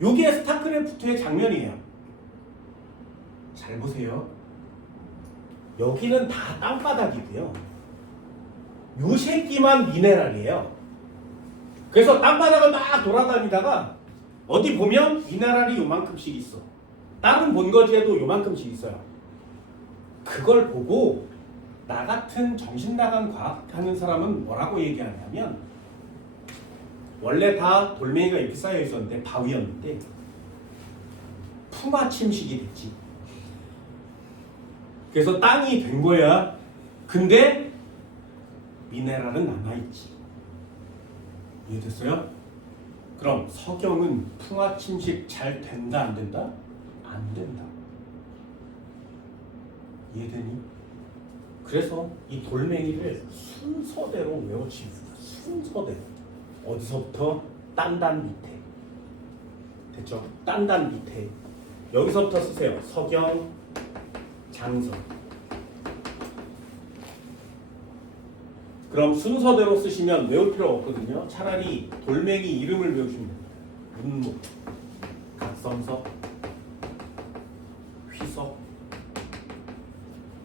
요게 스타크래프트의 장면이에요. 잘 보세요. 여기는 다 땅바닥이고요. 요 새끼만 미네랄이에요. 그래서 땅바닥을 막 돌아다니다가 어디 보면 미네랄이 요만큼씩 있어. 다른 본거지에도 요만큼씩 있어요. 그걸 보고 나 같은 정신 나간 과학하는 사람은 뭐라고 얘기하냐면 원래 다 돌멩이가 이렇게 쌓여 있었는데 바위였는데 풍화 침식이 됐지. 그래서 땅이 된 거야. 근데 미네랄은 남아있지. 이해됐어요? 그럼 석영은 풍화 침식 잘 된다 안 된다? 안 된다. 이해되니? 그래서 이 돌멩이를 순서대로 외워칩니다. 순서대로. 어디서부터? 딴단 밑에. 됐죠? 딴단 밑에. 여기서부터 쓰세요. 석영, 장서. 그럼 순서대로 쓰시면 외울 필요 없거든요. 차라리 돌멩이 이름을 외우시면 됩니다. 문목, 각성석, 휘석,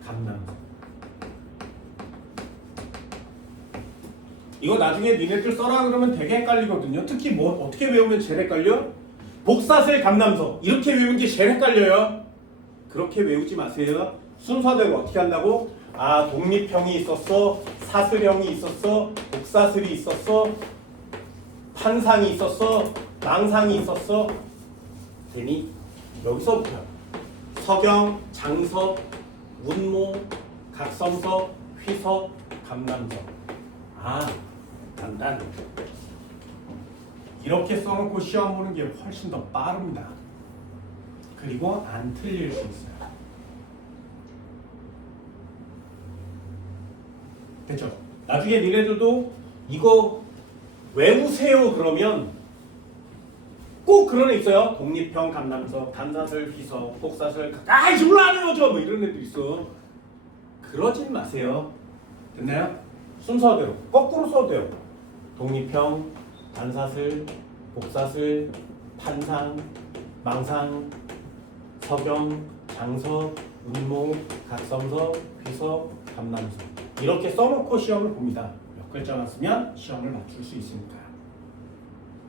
감남석. 이거 나중에 니네들 써라 그러면 되게 헷갈리거든요. 특히 뭐 어떻게 외우면 제일 헷갈려? 복사슬 감남석 이렇게 외우는 게 제일 헷갈려요. 그렇게 외우지 마세요. 순서대로 어떻게 한다고? 아, 독립형이 있었어, 사슬형이 있었어, 복사슬이 있었어, 판상이 있었어, 망상이 있었어. 되니? 여기서부터 석영, 장석, 문모, 각성석, 휘석, 감남석. 아, 단단. 이렇게 써놓고 시험 보는 게 훨씬 더 빠릅니다. 그리고 안 틀릴 수 있어요. 됐죠? 나중에 니네들도 이거 외우세요 그러면 꼭 그런 애 있어요. 독립형, 감남석, 단사슬, 휘석, 복사슬. 아이 몰라 안 외워줘 뭐 이런 애들 있어. 그러진 마세요. 됐나요? 순서대로 거꾸로 써도 돼요. 독립형, 단사슬, 복사슬, 판상, 망상, 석영, 장석, 운모, 각성석, 휘석, 감남석. 이렇게 써놓고 시험을 봅니다. 몇 글자만 쓰면 시험을 맞출 수 있으니까요.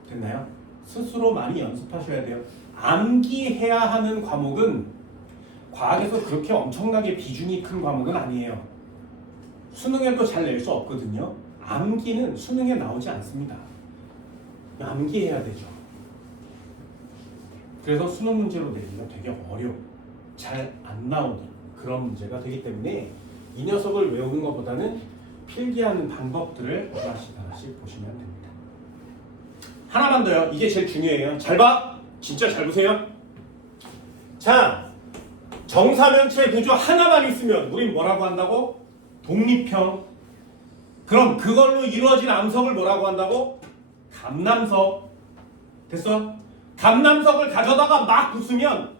됐나요? 스스로 많이 연습하셔야 돼요. 암기해야 하는 과목은 과학에서 그렇게 엄청나게 비중이 큰 과목은 아니에요. 수능에도 잘 낼 수 없거든요. 암기는 수능에 나오지 않습니다. 암기해야 되죠. 그래서 수능 문제로 내기가 되게 어려워. 잘 안 나오는 그런 문제가 되기 때문에 이 녀석을 외우는 것보다는 필기하는 방법들을 하나씩 보시면 됩니다. 하나만 더요. 이게 제일 중요해요. 잘 봐. 진짜 잘 보세요. 자, 정사면체 구조 하나만 있으면 우린 뭐라고 한다고? 독립형. 그럼 그걸로 이루어진 암석을 뭐라고 한다고? 감남석. 됐어? 감남석을 가져다가 막 부수면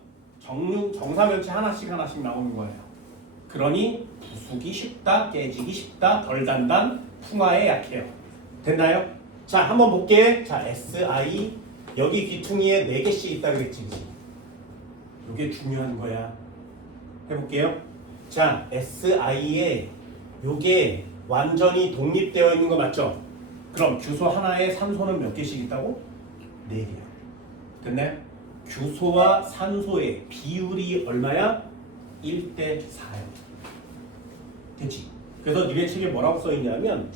정사면체 하나씩 나오는 거예요. 그러니 부수기 쉽다, 깨지기 쉽다, 덜 단단, 풍화에 약해요. 됐나요? 자, 한번 볼게. 자, SI 여기 귀퉁이에 4개씩 있다 그랬지. 이게 중요한 거야. 해볼게요. 자, SI에 요게 완전히 독립되어 있는 거 맞죠? 그럼 규소 하나에 산소는 몇 개씩 있다고? 4개요. 됐나요? 규소와 산소의 비율이 얼마야? 1대 4요. 됐지? 그래서 니네 책에 뭐라고 써있냐면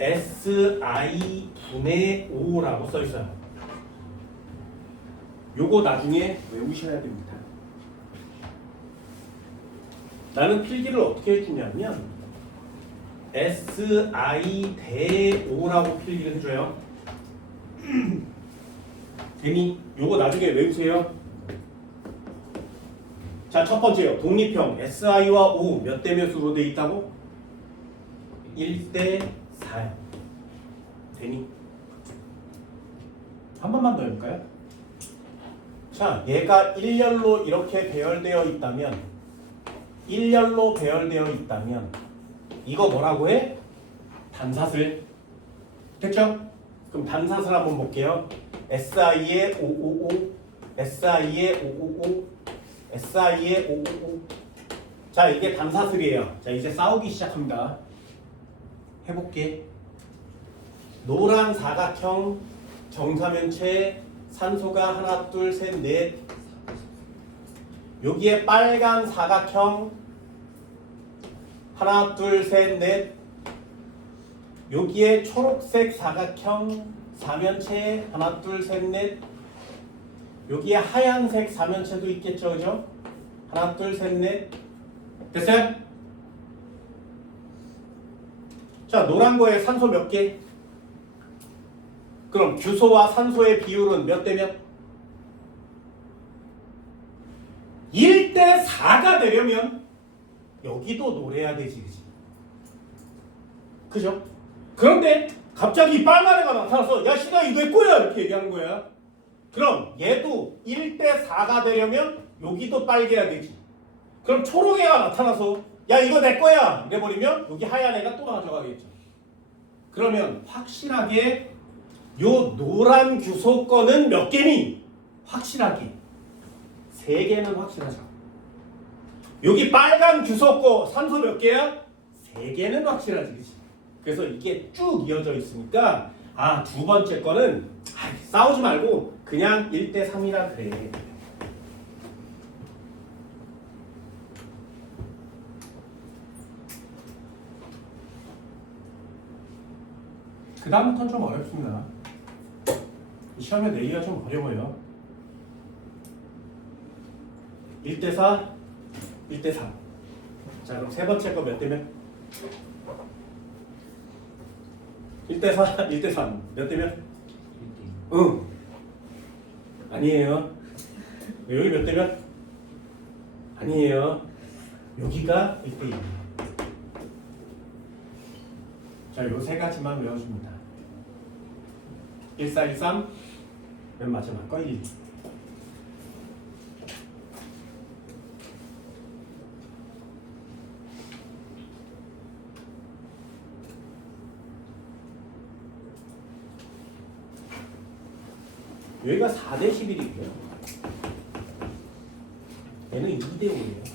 SI 분의 5라고 써있어요. 요거 나중에 외우셔야 됩니다. 나는 필기를 어떻게 해주냐면 SI 대 5라고 필기를 해줘요. 괜히 요거 나중에 외우세요. 자, 첫 번째요. 독립형 SI와 O 몇 대 몇으로 돼 있다고? 1대 4요. 되니? 한 번만 더 해볼까요? 자, 얘가 일렬로 이렇게 배열되어 있다면 이거 뭐라고 해? 단사슬. 됐죠? 그럼 단사슬 한번 볼게요. SI의 555, SI의 555, SI의 555. 자, 이게 단사슬이에요. 자, 이제 싸우기 시작합니다. 해볼게. 노란 사각형 정사면체 산소가 하나, 둘, 셋, 넷. 여기에 빨간 사각형 하나, 둘, 셋, 넷. 여기에 초록색 사각형 사면체 하나, 둘, 셋, 넷. 여기에 하얀색 사면체도 있겠죠, 그죠? 하나, 둘, 셋, 넷. 됐어요? 자, 노란 거에 산소 몇 개? 그럼 규소와 산소의 비율은 몇 대 몇? 1대 4가 되려면 여기도 노래야 되지, 그지? 그죠? 그런데 갑자기 빨간 애가 나타나서 야 신아 이거 내 거야 이렇게 얘기하는 거야. 그럼 얘도 1대 4가 되려면 여기도 빨개야 되지. 그럼 초록 애가 나타나서 야 이거 내 거야 이래버리면 여기 하얀 애가 또 가져가겠죠. 그러면 확실하게 요 노란 규소권은 몇 개니? 확실하게 3개는 확실하죠. 여기 빨간 규소권 산소 몇 개야? 3개는 확실하지, 그치? 그래서 이게 쭉 이어져 있으니까 두 번째 거는 싸우지 말고 그냥 1대 3이라 그래. 그 다음부터는 좀 어렵습니다. 시험에 내기가 좀 어려워요. 1대 4, 1대 3. 자 그럼 세 번째 거 몇 대 몇? 1대 4, 1대 3. 몇 대 몇? 응. 아니에요. 여기 몇 대 몇? 아니에요. 여기가 1대 2입니다. 자, 요 세 가지만 외워줍니다. 1, 4, 1, 3. 맨 마지막 거 1. 여기가 4대 11이고요. 얘는 2대 5예요.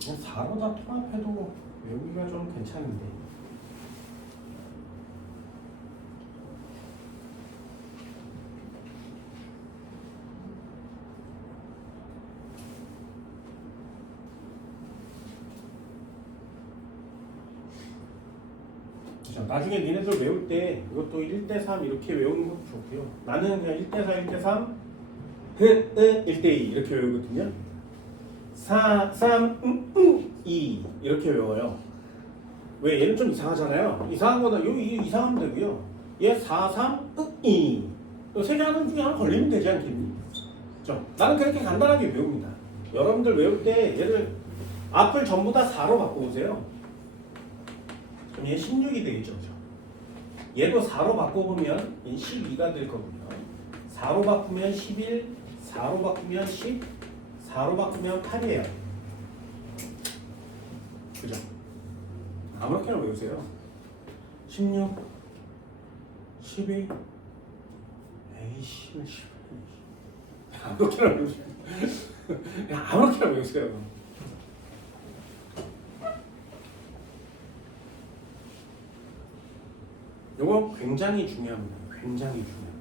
그냥 4로 다 통합해도 외우기가 좀 괜찮은데. 자, 나중에 니네들 외울 때 이것도 1대 3 이렇게 외우는 것도 좋고요. 나는 그냥 1대 4, 1대 3, 1대 2 이렇게 외우거든요. 4, 3, 2 이렇게 외워요. 왜? 얘는 좀 이상하잖아요. 이상한 거는 여기 이상하면 되고요. 얘 4, 3, 2 세 개 하는 중에 하나 걸리면 되지 않겠니? 그렇죠? 나는 그렇게 간단하게 외웁니다. 여러분들 외울 때 얘를 앞을 전부 다 4로 바꿔보세요. 그럼 얘 16이 되겠죠. 그렇죠? 얘도 4로 바꿔보면 얘 12가 될 거고요. 4로 바꾸면 11, 4로 바꾸면 10, 4로 바꾸면 8이에요. 그죠? 아무렇게나 외우세요. 16, 12, 에이씨, 아무렇게나 외우세요. 그냥 아무렇게나 외우세요. 이거 굉장히 중요합니다. 굉장히 중요합니다.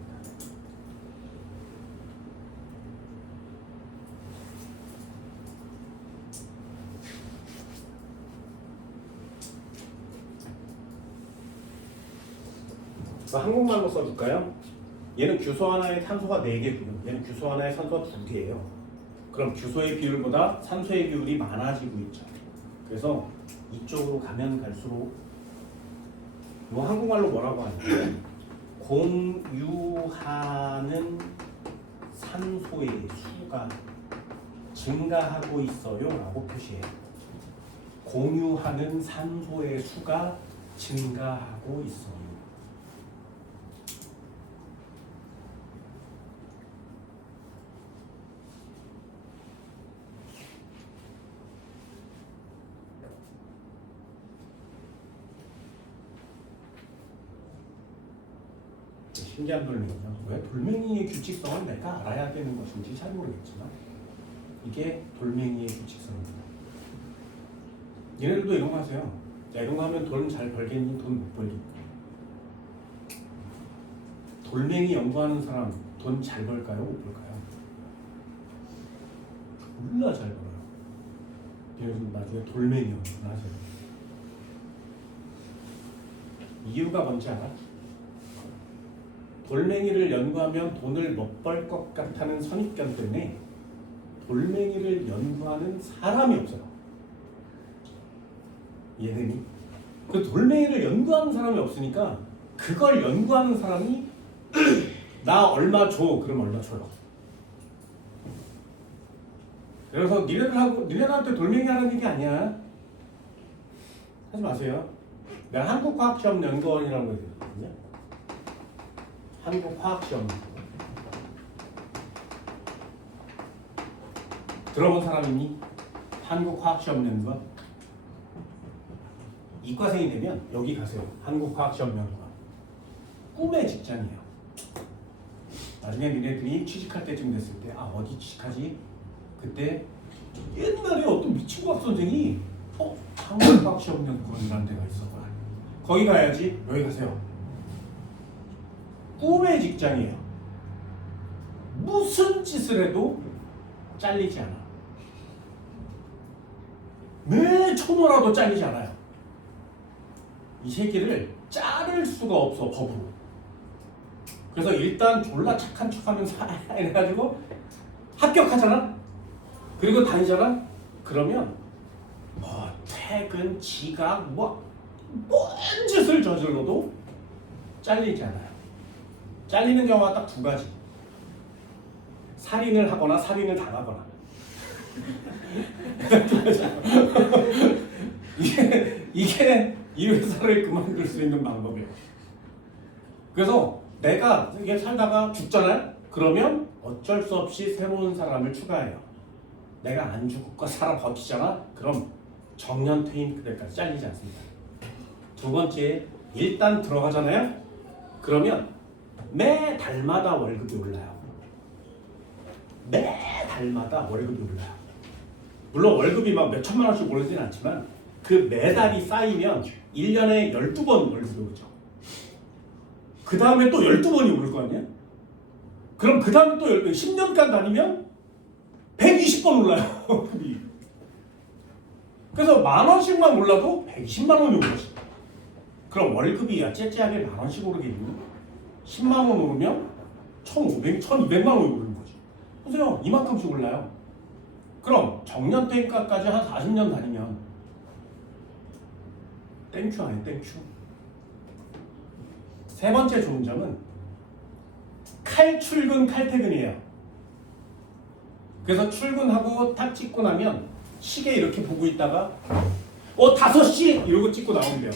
한국말로 써줄까요? 얘는 규소 하나에 산소가 4개고요. 얘는 규소 하나에 산소가 2개예요. 그럼 규소의 비율보다 산소의 비율이 많아지고 있죠. 그래서 이쪽으로 가면 갈수록 이거 한국말로 뭐라고 하냐면 공유하는 산소의 수가 증가하고 있어요 라고 표시해요. 공유하는 산소의 수가 증가하고 있어요. 신기한 돌멩이요. 왜 돌멩이의 규칙성은 내가 알아야 되는 것인지 잘 모르겠지만 이게 돌멩이의 규칙성입니다. 얘네들도 이런 거 하세요. 야, 이런 거 하면 돈 잘 벌겠니? 돈 못 벌겠니? 돌멩이 연구하는 사람 돈 잘 벌까요? 못 벌까요? 졸라 잘 벌어요. 그래서 나중에 돌멩이 하세요. 이유가 뭔지 알아? 돌멩이를 연구하면 돈을 못 벌 것 같다는 선입견 때문에 돌멩이를 연구하는 사람이 없어요. 이해되니? 그 돌멩이를 연구하는 사람이 없으니까 그걸 연구하는 사람이 나 얼마 줘 그러면 얼마 줘요. 그래서 니네들한테 돌멩이 하는 얘기 아니야. 하지 마세요. 내가 한국과학시험연구원이라는 거 있거든요. 한국과학시험연구원. 들어본 사람 있니? 한국과학시험연구원. 이과생이 되면 여기 가세요. 한국과학시험연구원. 꿈의 직장이에요. 나중에 니네들이 취직할 때쯤 됐을 때 어디 취직하지? 그때 옛날에 어떤 미친 과학 선생이 한국과학시험연구원이라는 데가 있어. 거기 가야지. 여기 가세요. 꿈의 직장이에요. 무슨 짓을 해도 잘리지 않아. 매 초노라도 잘리지 않아요. 이 새끼를 자를 수가 없어, 법으로. 그래서 일단 졸라 착한 척하면서 해가지고 합격하잖아. 그리고 다니잖아. 그러면 퇴근, 지각, 뭔 짓을 저질러도 잘리지 않아요. 잘리는 경우가 딱 두 가지. 살인을 하거나 살인을 당하거나. 이게 이 회사를 그만둘 수 있는 방법이에요. 그래서 내가 이게 살다가 죽잖아요. 그러면 어쩔 수 없이 새로운 사람을 추가해요. 내가 안 죽고 살아 버티잖아. 그럼 정년퇴임 그때까지 잘리지 않습니다. 두 번째, 일단 들어가잖아요. 그러면 매 달마다 월급이 올라요. 매 달마다 월급이 올라요. 물론 월급이 막 몇 천만 원씩 오르진 않지만 그 매달이 쌓이면 1년에 12번 월급이 오르죠. 그 다음에 또 12번이 오를 거 아니에요? 그럼 그 다음에 또 10년간 다니면 120번 올라요. 월급이. 그래서 10,000원씩만 올라도 120만 원이 오르지. 그럼 월급이 째째하게 10,000원씩 오르겠니? 10만 원 오르면 1,200만 원이 오르는 거지. 보세요. 이만큼씩 올라요. 그럼 정년퇴임까지 한 40년 다니면 땡큐 아니에요? 땡큐. 세 번째 좋은 점은 칼출근 칼퇴근이에요. 그래서 출근하고 탁 찍고 나면 시계 이렇게 보고 있다가 5시! 이러고 찍고 나오면 돼요.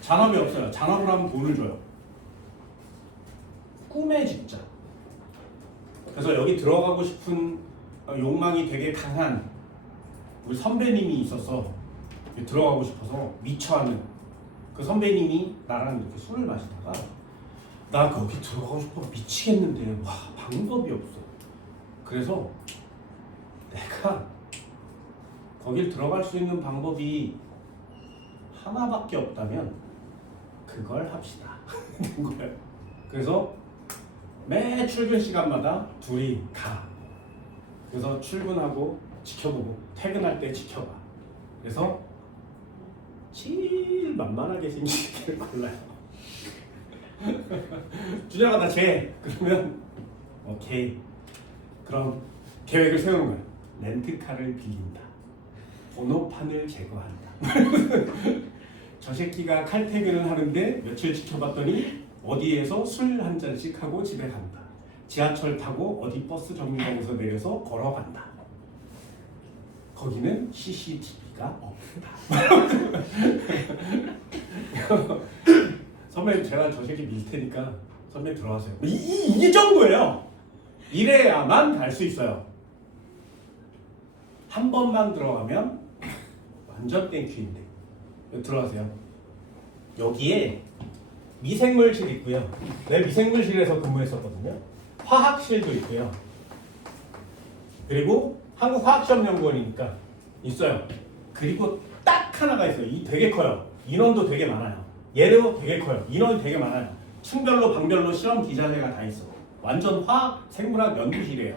잔업이 없어요. 잔업을 하면 돈을 줘요. 꿈의 직장. 그래서 여기 들어가고 싶은 욕망이 되게 강한 우리 선배님이 있어서 들어가고 싶어서 미쳐하는 그 선배님이 나랑 이렇게 술을 마시다가 나 거기 들어가고 싶어 미치겠는데 방법이 없어. 그래서 내가 거길 들어갈 수 있는 방법이 하나밖에 없다면 그걸 합시다. 그래서 매 출근 시간마다 둘이 가. 그래서 출근하고 지켜보고 퇴근할 때 지켜봐. 그래서 제일 만만하게 생긴 게 골라요. 준혁아 나 쟤. 그러면 오케이. 그럼 계획을 세우는 거야. 렌트카를 빌린다. 번호판을 제거한다. 저 새끼가 칼퇴근을 하는데 며칠 지켜봤더니 어디에서 술 한 잔씩 하고 집에 간다. 지하철 타고 어디 버스 정류장에서 내려서 걸어간다. 거기는 CCTV가 없다. 선배님 제가 저 새끼 밀 테니까 선배님 들어가세요. 이 정도예요. 이래야만 갈 수 있어요. 한 번만 들어가면 완전 땡큐인데. 들어가세요. 여기에 미생물실 있고요. 내 미생물실에서 근무했었거든요. 화학실도 있고요. 그리고 한국화학시험연구원이니까 있어요. 그리고 딱 하나가 있어요. 이 되게 커요. 인원도 되게 많아요. 얘도 되게 커요. 인원이 되게 많아요. 층별로 방별로 실험 기자재가 다 있어. 완전 화학 생물학 연구실이에요.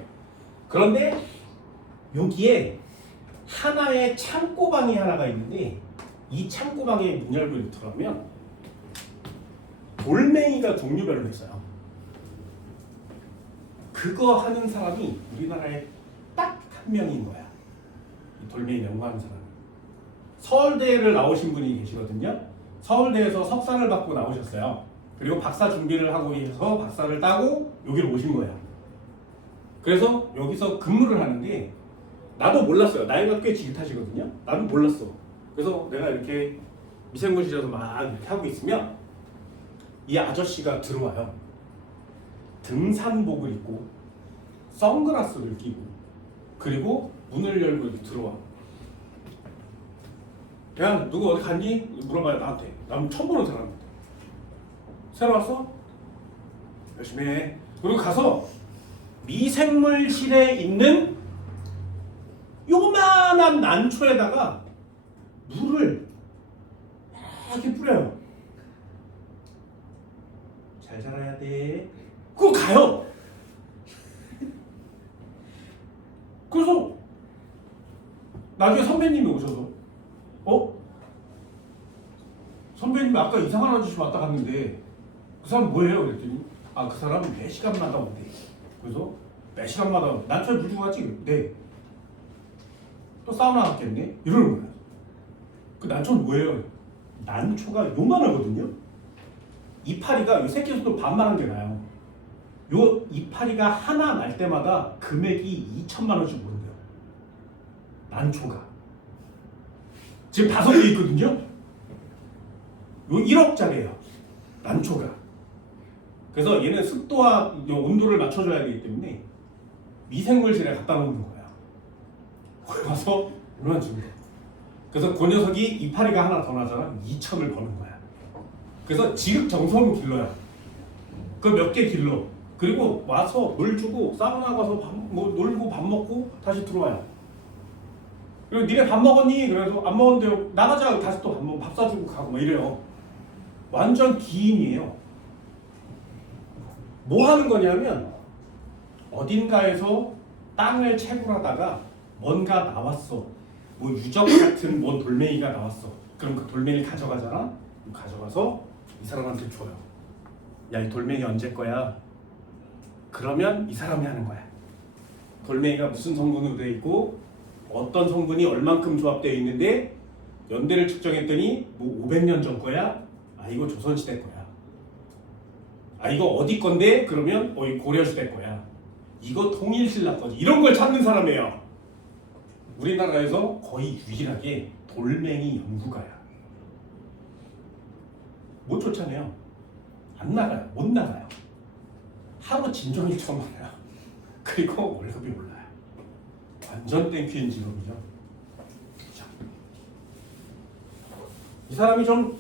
그런데 여기에 하나의 창고방이 하나가 있는데 이 창고방에 문 열고 들어가면 돌멩이가 종류별로 있어요. 그거 하는 사람이 우리나라에 딱 한 명인 거야. 이 돌멩이 연구하는 사람이. 서울대를 나오신 분이 계시거든요. 서울대에서 석사를 받고 나오셨어요. 그리고 박사 준비를 하고 해서 박사를 따고 여기로 오신 거예요. 그래서 여기서 근무를 하는데 나도 몰랐어요. 나이가 꽤 지긋하시거든요. 나도 몰랐어. 그래서 내가 이렇게 미생물실에서 막 이렇게 하고 있으면 이 아저씨가 들어와요. 등산복을 입고 선글라스를 끼고 그리고 문을 열고 이렇게 들어와. 야, 누구 어디 갔니? 물어봐요, 나한테. 난 처음 보는 사람입니다. 새로 왔어? 열심히 해. 그리고 가서 미생물실에 있는 요만한 난초에다가 물을 이렇게 뿌려요. 잘 자라야 돼. 그거 가요. 그래서 나중에 선배님이 오셔서 선배님 아까 이상한 아저씨 왔다 갔는데 그 사람 뭐예요? 그랬더니 그 사람은 매 시간마다 온대. 그래서 매 시간마다 난초에 물 주고 갔지? 네. 또 사우나 갔겠네? 이러는 거야. 그 난초는 뭐예요? 난초가 요만하거든요? 이파리가 이 새끼에서도 반만한 게 나요. 요 이파리가 하나 날 때마다 금액이 2천만 원씩 오른대요. 난초가. 지금 5개 있거든요? 요 1억짜리예요. 난초가. 그래서 얘는 습도와 온도를 맞춰줘야 되기 때문에 미생물실에 갖다 놓는 거야. 거기 가서 얼마나 주는 거야. 그래서 그 녀석이 이파리가 하나 더 나잖아. 2천을 버는 거야. 그래서 지극정성을 길러요. 그 몇 개 길러. 그리고 와서 물 주고 사우나 가서 놀고 밥 먹고 다시 들어와요. 그리고 니네 밥 먹었니? 그래서 안 먹었는데 나가자. 다시 또 밥 사주고 가고 막 이래요. 완전 기인이에요. 뭐 하는 거냐면 어딘가에서 땅을 채굴하다가 뭔가 나왔어. 뭐 유적 같은 뭔 돌멩이가 나왔어. 그럼 그 돌멩이 가져가잖아. 가져가서 이 사람한테 줘요. 야, 이 돌멩이 언제 거야? 그러면 이 사람이 하는 거야. 돌멩이가 무슨 성분으로 되어 있고 어떤 성분이 얼만큼 조합되어 있는데 연대를 측정했더니 뭐 500년 전 거야? 이거 조선시대 거야. 이거 어디 건데? 그러면 이 고려시대 거야. 이거 통일신라 거지. 이런 걸 찾는 사람이에요. 우리나라에서 거의 유일하게 돌멩이 연구가야. 못 쫓아내요. 안 나가요. 못 나가요. 하루 진종일처럼 하나요. 그리고 월급이 올라요. 완전 땡큐인 직업이죠. 자, 이 사람이 좀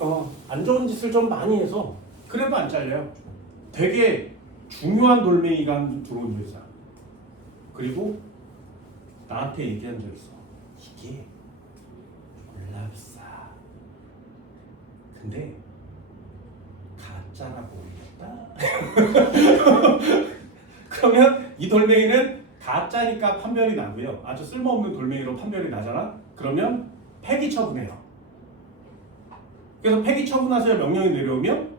안 좋은 짓을 좀 많이 해서 그래도 안 잘려요. 되게 중요한 돌멩이가 들어온 회사. 그리고 나한테 얘기한 적 있어. 이게 졸라 비싸. 근데 가짜라고 올렸다. 그러면 이 돌멩이는 가짜니까 판별이 나고요. 아주 쓸모없는 돌멩이로 판별이 나잖아. 그러면 폐기 처분해요. 그래서 폐기 처분하세요 명령이 내려오면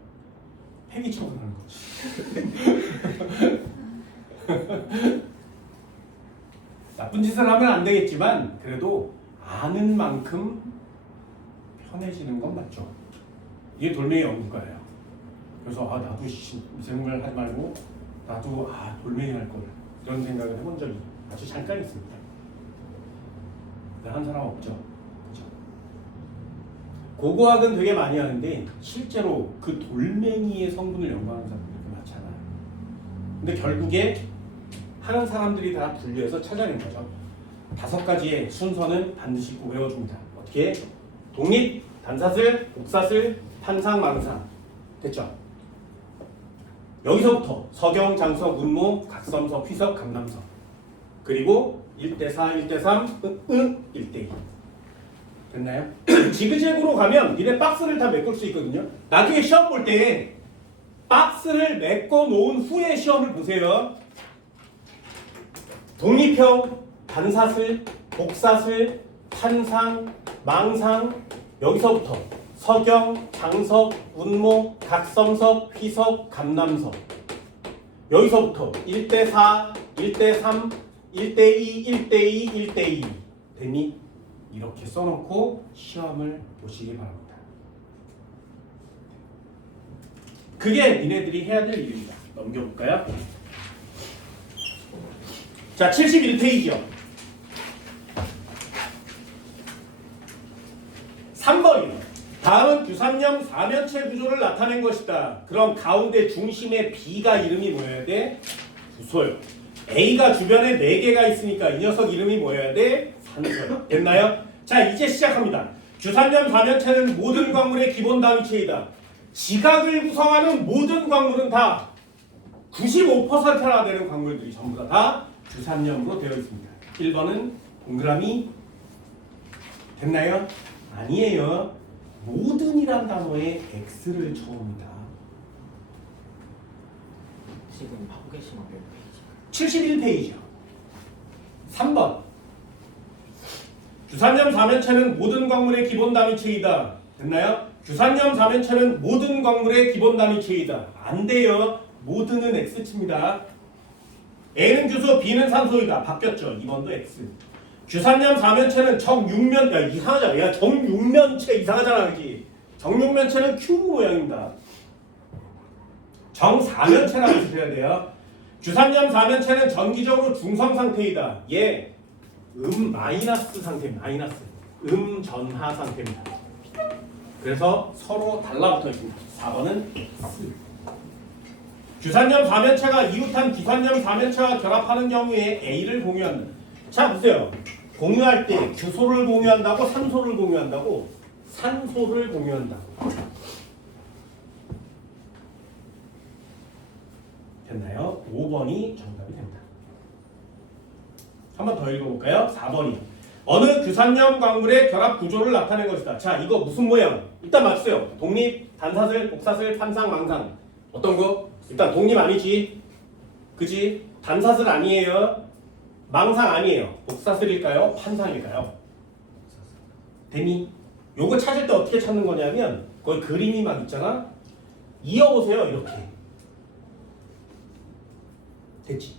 폐기 처분하는 거지. 나쁜 짓을 하면 안 되겠지만 그래도 아는 만큼 편해지는 건 맞죠. 이게 돌멩이 연구가예요. 그래서 나도 미생물 하지 말고 나도 돌멩이 할 걸 이런 생각을 해본 적이 아주 잠깐 있습니다. 한 사람 없죠. 그렇죠? 고고학은 되게 많이 하는데 실제로 그 돌멩이의 성분을 연구하는 사람들이 많지 않아요. 근데 결국에 하는 사람들이 다 분류해서 찾아낸 거죠. 5가지의 순서는 반드시 꼭 외워줍니다. 어떻게? 독립, 단사슬, 복사슬, 탄상, 망상. 됐죠? 여기서부터 서경, 장석, 운모, 각섬석, 휘석, 강남석. 그리고 1대4, 1대3, 1대2. 됐나요? 지그재그로 가면 니네 박스를 다 메꿀 수 있거든요. 나중에 시험 볼 때 박스를 메꿔 놓은 후에 시험을 보세요. 독립형, 단사슬, 복사슬, 판상, 망상, 여기서부터 서경, 장석, 운목, 각성석, 휘석, 감남석. 여기서부터 1대4, 1대3, 1대2, 1대2, 1대2 되니 이렇게 써놓고 시험을 보시기 바랍니다. 그게 니네들이 해야 될 일입니다. 넘겨볼까요? 자, 71페이지요. 3번이요. 다음은 규삼염 4면체 구조를 나타낸 것이다. 그럼 가운데 중심에 B가 이름이 뭐여야 돼? 부소요. A가 주변에 4개가 있으니까 이 녀석 이름이 뭐여야 돼? 산소요. 됐나요? 자, 이제 시작합니다. 규삼염 4면체는 모든 광물의 기본 단위체이다. 지각을 구성하는 모든 광물은 다 95%나 되는 광물들이 전부 다 규삼염으로 되어 있습니다. 1번은 동그라미 됐나요? 아니에요. 모든이란 단어에 X를 쳐옵니다. 지금 하고 계신 몇 페이지? 71페이지요. 3번. 규삼염 4면체는 모든 광물의 기본 단위체이다. 됐나요? 규삼염 4면체는 모든 광물의 기본 단위체이다. 안 돼요. 모든은 X칩니다. A는 규소, B는 산소이다. 바뀌었죠. 2번도 X. 규삼염 4면체는 정육면, 야 이상하잖아. 야 정육면체 이상하잖아. 그지? 정육면체는 큐브 모양입니다. 정사면체라고 쓰셔야 돼요. 규삼염 4면체는 전기적으로 중성 상태이다. 얘 마이너스 상태, 마이너스 전하 상태입니다. 그래서 서로 달라붙어 있습니다. 4번은 X. 규삼염 4면체가 이웃한 기산염 4면체와 결합하는 경우에 A를 공유한다. 자 보세요. 공유할 때 규소를 공유한다고 산소를 공유한다고? 산소를 공유한다고. 됐나요? 5번이 정답이 됩니다. 한 번 더 읽어볼까요? 4번이 어느 규산염 광물의 결합 구조를 나타낸 것이다. 자 이거 무슨 모양? 일단 맞추세요. 독립, 단사슬, 복사슬, 판상, 망상. 어떤 거? 일단 독립 아니지? 그지? 단사슬 아니에요. 망상 아니에요. 복사슬일까요? 판상일까요? 됐니? 요거 찾을 때 어떻게 찾는 거냐면 거기 그림이 막 있잖아. 이어보세요. 이렇게. 됐지?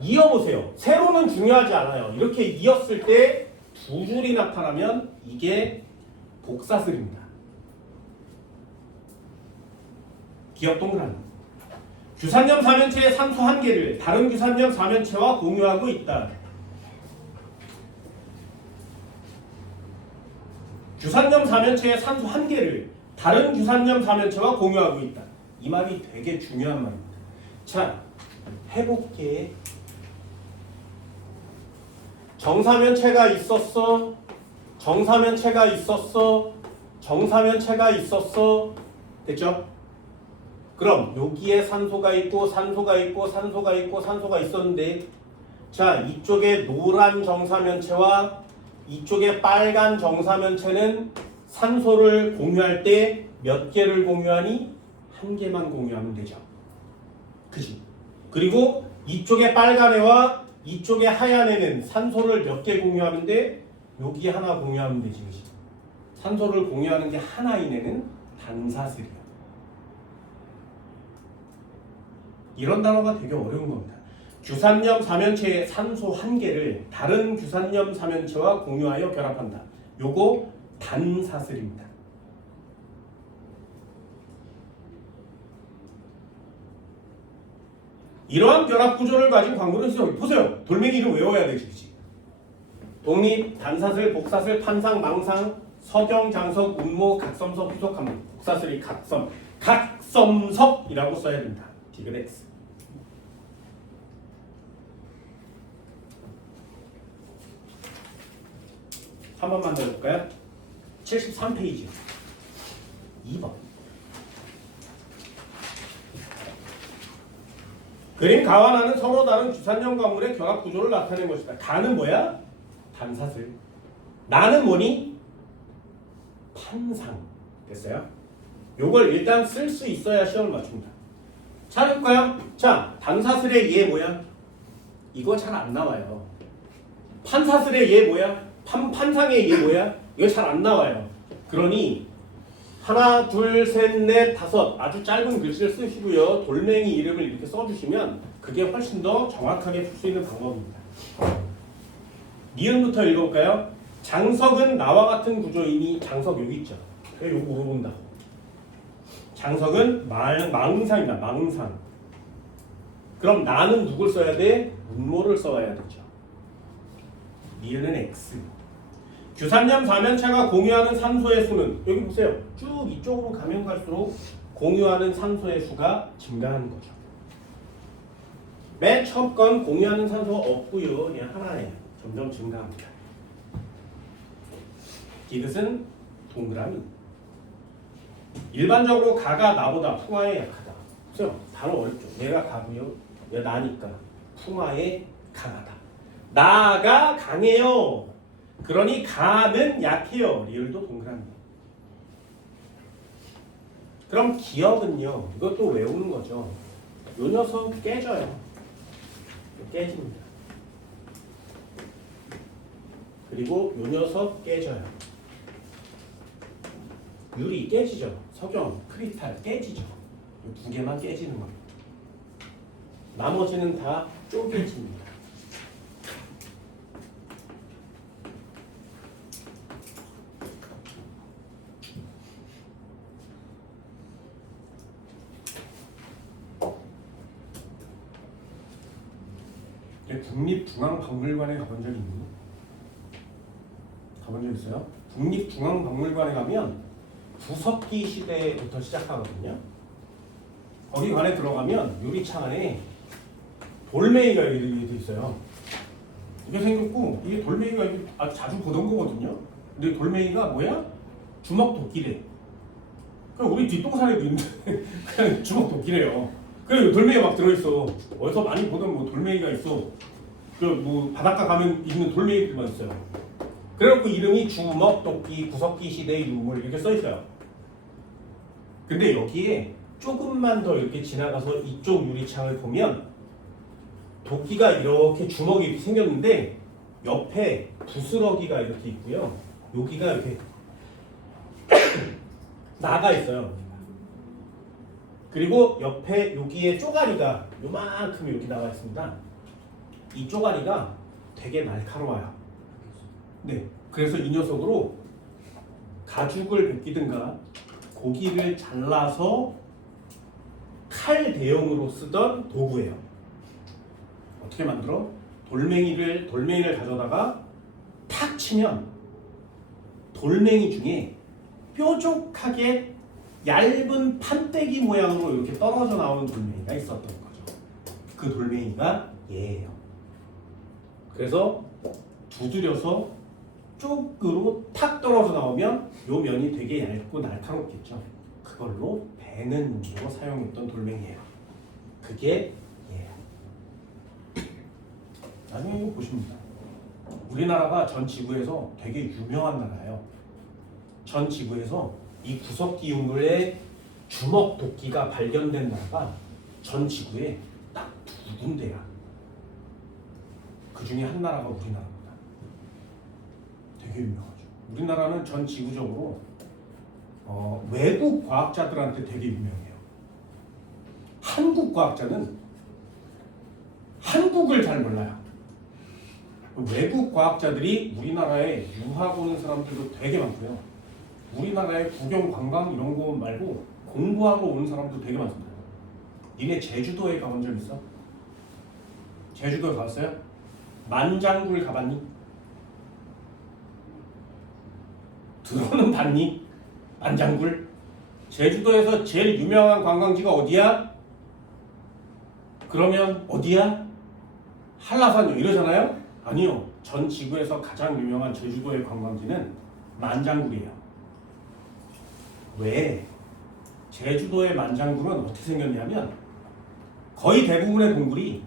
이어보세요. 세로는 중요하지 않아요. 이렇게 이었을 때 두 줄이 나타나면 이게 복사슬입니다. 기억 동그라미. 규산염 4면체의 산소 1개를 다른 규산염 4면체와 공유하고 있다. 규산염 4면체의 산소 1개를 다른 규산염 4면체와 공유하고 있다. 이 말이 되게 중요한 말입니다. 자, 해볼게. 정사면체가 있었어. 정사면체가 있었어. 정사면체가 있었어. 됐죠? 그럼 여기에 산소가 있고 산소가 있고 산소가 있고 산소가 있었는데 자 이쪽에 노란 정사면체와 이쪽에 빨간 정사면체는 산소를 공유할 때 몇 개를 공유하니? 한 개만 공유하면 되죠. 그지? 그리고 이쪽에 빨간 애와 이쪽에 하얀 애는 산소를 몇 개 공유하면 돼? 여기 하나 공유하면 되지. 그지? 산소를 공유하는 게 하나인 애는 단사슬이야. 이런 단어가 되게 어려운 겁니다. 규산염 4면체의 산소 1개를 다른 규산염 4면체와 공유하여 결합한다. 요거 단사슬입니다. 이러한 결합 구조를 가진 광물은 보세요. 돌멩이 이름 외워야 되지. 독립, 단사슬, 복사슬, 판상, 망상, 서경, 장석, 운모, 각섬석, 후석함. 복사슬이 각섬석이라고 써야 됩니다. 디귿 X. 한 번만 더 해볼까요? 73페이지 2번. 그림 가와 나는 서로 다른 규산염 광물의 결합 구조를 나타낸 것이다. 가는 뭐야? 단사슬. 나는 뭐니? 판상. 됐어요? 요걸 일단 쓸 수 있어야 시험을 맞춥니다. 찾을까요? 자, 단사슬의 얘 뭐야? 이거 잘 안 나와요. 판사슬의 얘 뭐야? 판상의 얘 뭐야? 이거 잘 안 나와요. 그러니 하나, 둘, 셋, 넷, 다섯 아주 짧은 글씨를 쓰시고요. 돌멩이 이름을 이렇게 써주시면 그게 훨씬 더 정확하게 풀 수 있는 방법입니다. 니은부터 읽어볼까요? 장석은 나와 같은 구조이니 장석 여기 있죠. 왜 이거 물어본다고. 장석은 망상이다. 망상. 그럼 나는 누굴 써야 돼? 문모를 써야 되죠. 니은은 X. 규산염 사면체가 공유하는 산소의 수는 여기 보세요. 쭉 이쪽으로 가면 갈수록 공유하는 산소의 수가 증가하는 거죠. 맨 첫 건 공유하는 산소가 없고요. 그냥 하나예요. 점점 증가합니다. 디귿은 동그라미. 일반적으로 가가 나보다 풍화에 약하다. 그죠? 바로 어렵죠. 얘가 가고요. 얘 나니까 풍화에 강하다. 나가 강해요. 그러니 가는 약해요. 리을도 동그라미. 그럼 기억은요. 이것도 외우는 거죠. 요 녀석 깨져요. 깨집니다. 그리고 요 녀석 깨져요. 유리 깨지죠. 석영, 크리스탈 깨지죠. 이 두 개만 깨지는 겁니다. 나머지는 다 쪼개집니다. 국립중앙박물관에 가본 적 있니? 가본 적 있어요? 국립중앙박물관에 가면 구석기 시대부터 시작하거든요. 거기 안에 들어가면 유리창 안에 돌멩이가 이렇게 돼 있어요. 이게 생겼고 이게 돌멩이가 아주 자주 보던 거거든요. 근데 돌멩이가 뭐야? 주먹 도끼래. 그냥 우리 뒷동산에도 있는데 그냥 주먹 도끼래요. 그 돌멩이가 막 들어있어. 어디서 많이 보던 뭐 돌멩이가 있어. 그 뭐 바닷가 가면 있는 돌멩이들만 있어요. 그래갖고 이름이 주먹 도끼 구석기 시대의 유물 이렇게 써 있어요. 근데 여기에 조금만 더 이렇게 지나가서 이쪽 유리창을 보면 도끼가 이렇게 주먹이 이렇게 생겼는데 옆에 부스러기가 이렇게 있고요. 여기가 이렇게 나가 있어요. 그리고 옆에 여기에 쪼가리가 요만큼 이렇게 나와 있습니다. 이 쪼가리가 되게 날카로워요. 네, 그래서 이 녀석으로 가죽을 벗기든가 고기를 잘라서 칼 대용으로 쓰던 도구예요. 어떻게 만들어? 돌멩이를 가져다가 탁 치면 돌멩이 중에 뾰족하게 얇은 판때기 모양으로 이렇게 떨어져 나오는 돌멩이가 있었던 거죠. 그 돌멩이가 얘예요. 그래서 두드려서 쪽으로 탁 떨어져 나오면 요 면이 되게 얇고 날카롭겠죠. 그걸로 베는 용도로 사용했던 돌멩이에요. 그게 얘예요. 나중에 이거 보십니다. 우리나라가 전 지구에서 되게 유명한 나라예요. 전 지구에서 이 구석기 유물의 주먹 도끼가 발견된 나라가 전 지구에 딱 두 군데야. 그 중에 한 나라가 우리나라입니다. 되게 유명하죠. 우리나라는 전 지구적으로 외국 과학자들한테 되게 유명해요. 한국 과학자는 한국을 잘 몰라요. 외국 과학자들이 우리나라에 유학 오는 사람들도 되게 많고요. 우리나라에 구경 관광 이런 거 말고 공부하러 오는 사람도 되게 많습니다. 니네 제주도에 가본 적 있어? 제주도에 가봤어요? 만장굴 가봤니? 들어는 봤니? 만장굴? 제주도에서 제일 유명한 관광지가 어디야? 그러면 어디야? 한라산이요 이러잖아요? 아니요. 전 지구에서 가장 유명한 제주도의 관광지는 만장굴이에요. 왜? 제주도의 만장굴은 어떻게 생겼냐면 거의 대부분의 동굴이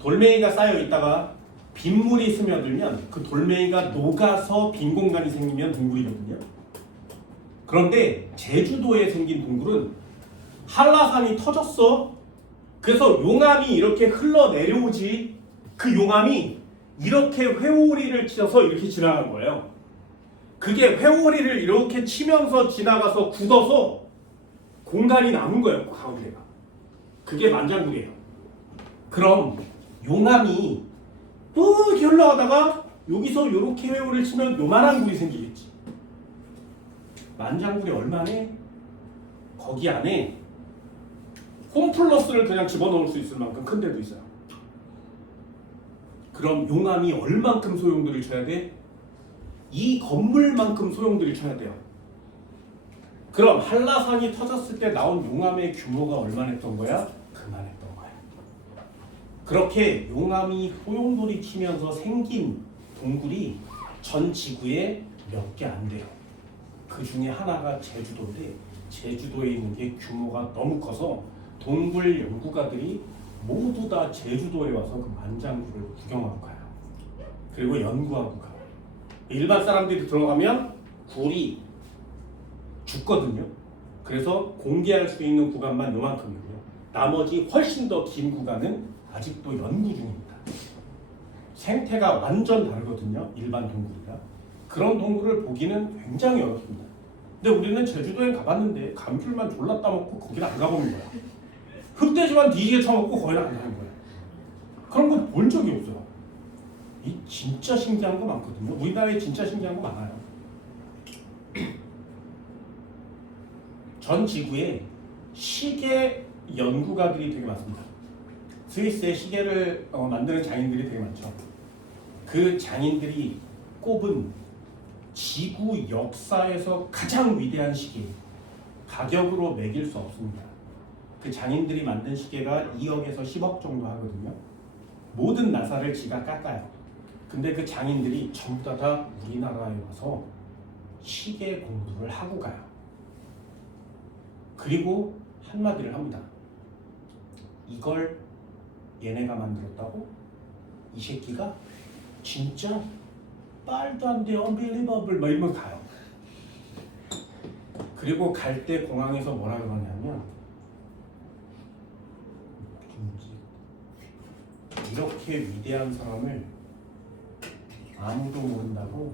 돌멩이가 쌓여 있다가 빗물이 스며들면 그 돌멩이가 녹아서 빈 공간이 생기면 동굴이거든요. 그런데 제주도에 생긴 동굴은 한라산이 터졌어. 그래서 용암이 이렇게 흘러내려오지. 그 용암이 이렇게 회오리를 치셔서 이렇게 지나간 거예요. 그게 회오리를 이렇게 치면서 지나가서 굳어서 공간이 남은 거예요. 그 가운데가. 그게 만장굴이에요. 그럼 용암이 또 이렇게 흘러가다가 여기서 이렇게 회오리를 치면 요만한 굴이 생기겠지. 만장굴이 얼마네? 거기 안에 홈플러스를 그냥 집어넣을 수 있을 만큼 큰 데도 있어요. 그럼 용암이 얼만큼 소용돌이를 쳐야 돼? 이 건물만큼 소용돌이를 쳐야 돼요. 그럼 한라산이 터졌을 때 나온 용암의 규모가 얼마나 했던 거야? 그만했던 거야. 그렇게 용암이 소용돌이 치면서 생긴 동굴이 전 지구에 몇 개 안 돼요. 그 중에 하나가 제주도인데 제주도에 있는 게 규모가 너무 커서 동굴 연구가들이 모두 다 제주도에 와서 그 만장굴을 구경하고 가요. 그리고 연구하고 가요. 일반 사람들이 들어가면 굴이 죽거든요. 그래서 공개할 수 있는 구간만 요만큼이고요. 나머지 훨씬 더 긴 구간은 아직도 연구 중입니다. 생태가 완전 다르거든요. 일반 동굴이랑. 그런 동굴을 보기는 굉장히 어렵습니다. 근데 우리는 제주도에 가봤는데 감귤만 졸라 따먹고 거기를 안 가보는 거야. 흑돼지만 뒤지게 처먹고 거기를 안 가는 거야. 그런 거 본 적이 없어요. 이 진짜 신기한 거 많거든요. 우리나라에 진짜 신기한 거 많아요. 전 지구에 시계 연구가들이 되게 많습니다. 스위스에 시계를 만드는 장인들이 되게 많죠. 그 장인들이 꼽은 지구 역사에서 가장 위대한 시계, 가격으로 매길 수 없습니다. 그 장인들이 만든 시계가 2억에서 10억 정도 하거든요. 모든 나사를 지가 깎아요. 근데 그 장인들이 전부 다 우리나라에 와서 시계 공부를 하고 가요. 그리고 한마디를 합니다. 이걸 얘네가 만들었다고? 이 새끼가? 진짜? 말도 안 돼, unbelievable 막 이러면 가요. 그리고 갈 때 공항에서 뭐라 그러냐면 이렇게 위대한 사람을 아무도 모른다고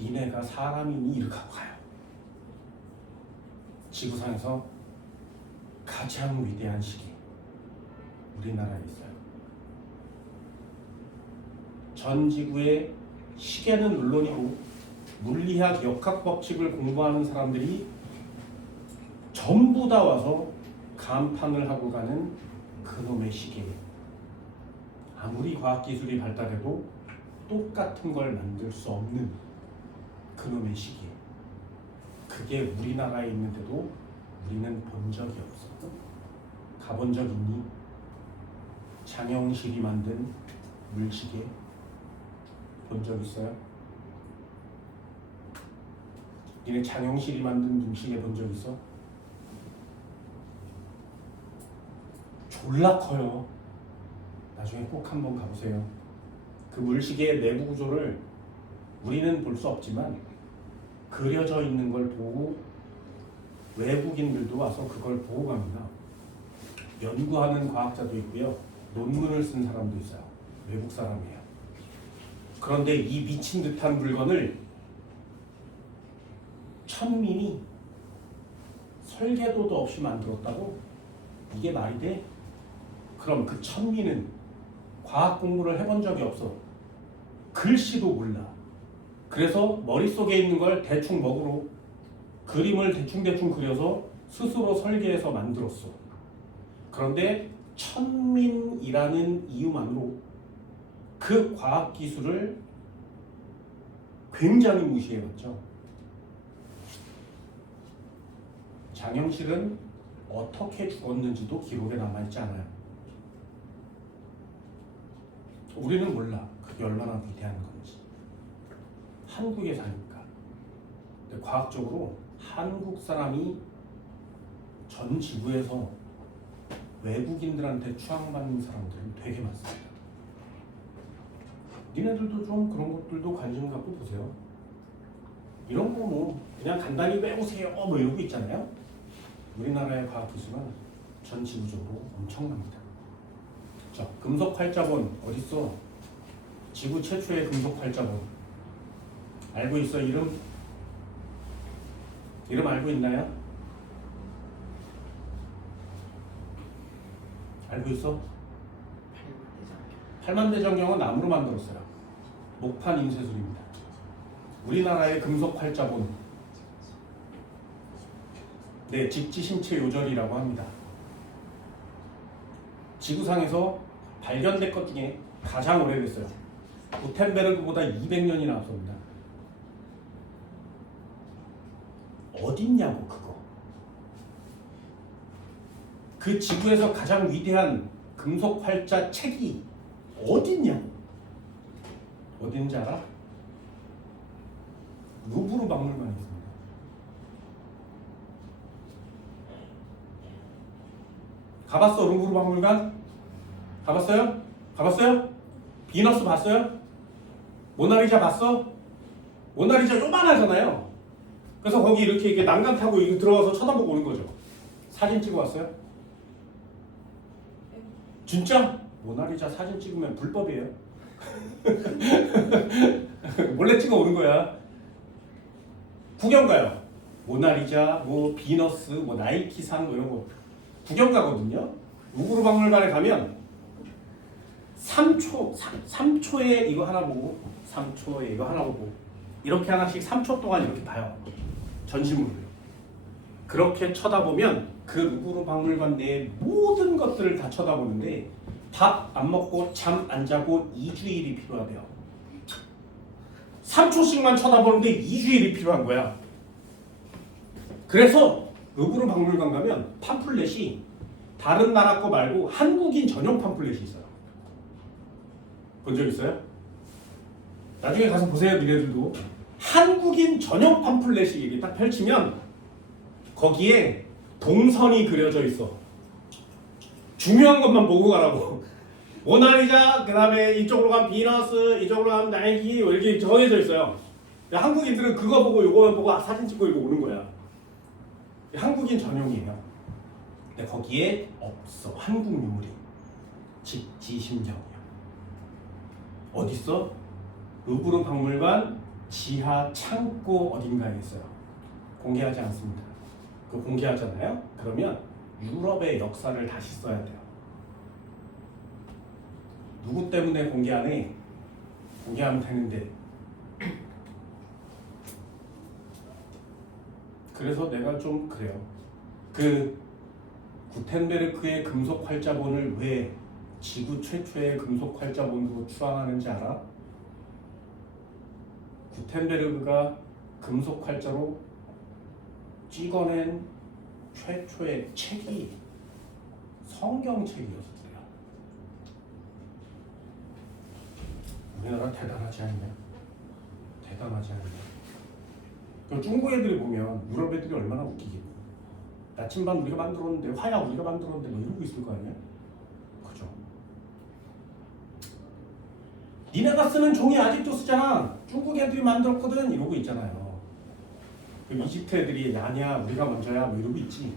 니네가 사람이니 이렇게 하고 가요. 지구상에서 가장 위대한 시계 우리나라에 있어요. 전 지구의 시계는 물론이고 물리학 역학 법칙을 공부하는 사람들이 전부 다 와서 감탄을 하고 가는 그놈의 시계. 아무리 과학기술이 발달해도 똑같은 걸 만들 수 없는 그놈의 시계. 그게 우리나라에 있는데도 우리는 본 적이 없어. 가본 적 있니? 장영실이 만든 물시계 본 적 있어요? 니네 장영실이 만든 물시계 본 적 있어? 졸라 커요. 나중에 꼭 한번 가보세요. 그 물시계의 내부 구조를 우리는 볼 수 없지만 그려져 있는 걸 보고 외국인들도 와서 그걸 보고 갑니다. 연구하는 과학자도 있고요. 논문을 쓴 사람도 있어요. 외국 사람이에요. 그런데 이 미친 듯한 물건을 천민이 설계도도 없이 만들었다고? 이게 말이 돼? 그럼 그 천민은 과학 공부를 해본 적이 없어. 글씨도 몰라. 그래서 머릿속에 있는 걸 대충 먹으로 그림을 대충 그려서 스스로 설계해서 만들었어. 그런데 천민이라는 이유만으로 그 과학 기술을 굉장히 무시해왔죠. 장영실은 어떻게 죽었는지도 기록에 남아있지 않아요. 우리는 몰라. 그게 얼마나 위대한 건지. 한국에 사니까. 근데 과학적으로 한국 사람이 전 지구에서 외국인들한테 추앙받는 사람들은 되게 많습니다. 니네들도 좀 그런 것들도 관심 갖고 보세요. 이런 거 뭐 그냥 간단히 외우세요 뭐 이런 거 있잖아요. 우리나라의 과학기술은 전 지구적으로 엄청납니다. 금속 활자본 어딨어? 지구 최초의 금속 활자본 알고 있어? 이름 알고 있나요? 알고 있어? 팔만대장경은 나무로 만들었어요. 목판 인쇄술입니다. 우리나라의 금속 활자본, 네, 직지심체 요절이라고 합니다. 지구상에서 발견된 것 중에 가장 오래됐어요. 구텐베르그보다 200년이나 앞섭니다. 어딨냐고 그거. 그 지구에서 가장 위대한 금속 활자 책이 어딨냐고. 어딘지 알아? 루브르 박물관에 있습니다. 가봤어? 루브르 박물관? 가봤어요? 가봤어요? 비너스 봤어요? 모나리자 봤어? 모나리자 요만하잖아요. 그래서 거기 이렇게 난간 타고 이렇게 들어가서 쳐다보고 오는 거죠. 사진 찍어 왔어요? 진짜? 모나리자 사진 찍으면 불법이에요. 몰래 찍어 오는 거야. 구경 가요. 모나리자, 뭐 비너스, 뭐 나이키상 뭐 이런 거 구경 가거든요. 루브르 박물관에 가면 3초에 이거 하나 보고 3초에 이거 하나 보고 이렇게 하나씩 3초 동안 이렇게 봐요. 전시물을. 그렇게 쳐다보면 그 루브르 박물관 내의 모든 것들을 다 쳐다보는데 밥 안 먹고 잠 안 자고 2주일이 필요하대요. 3초씩만 쳐다보는데 2주일이 필요한 거야. 그래서 루브르 박물관 가면 팜플렛이 다른 나라 거 말고 한국인 전용 팜플렛이 있어요. 본 적 있어요? 나중에 가서 보세요. 니네들도. 한국인 전용 팜플렛이 이렇게 딱 펼치면 거기에 동선이 그려져 있어. 중요한 것만 보고 가라고. 모나리자, 그 다음에 이쪽으로 가면 비너스, 이쪽으로 가면 나이키 이렇게 정해져 있어요. 한국인들은 그거 보고 요거만 보고 사진 찍고 이거 오는 거야. 한국인 전용이에요. 근데 거기에 없어. 한국 유물이. 직지심정이야. 어딨어? 루브르 박물관 지하 창고 어딘가에 있어요. 공개하지 않습니다. 그거 공개하잖아요? 그러면 유럽의 역사를 다시 써야 돼요. 누구 때문에 공개 안 해? 공개하면 되는데. 그래서 내가 좀 그래요. 그 구텐베르크의 금속 활자본을 왜 지구 최초의 금속 활자본으로 추앙하는지 알아? 구텐베르크가 금속 활자로 찍어낸 최초의 책이 성경책이었어요. 우리나라 대단하지 않냐? 대단하지 않냐? 중국 애들이 보면 유럽 애들이 얼마나 웃기겠니? 나침반 우리가 만들었는데, 화약 우리가 만들었는데 뭐 이러고 있을 거 아니야? 그죠? 니네가 쓰는 종이 아직도 쓰잖아. 중국 애들이 만들었거든 이러고 있잖아요. 그럼 이집트 애들이 야냐 우리가 먼저야 뭐 이러고 있지.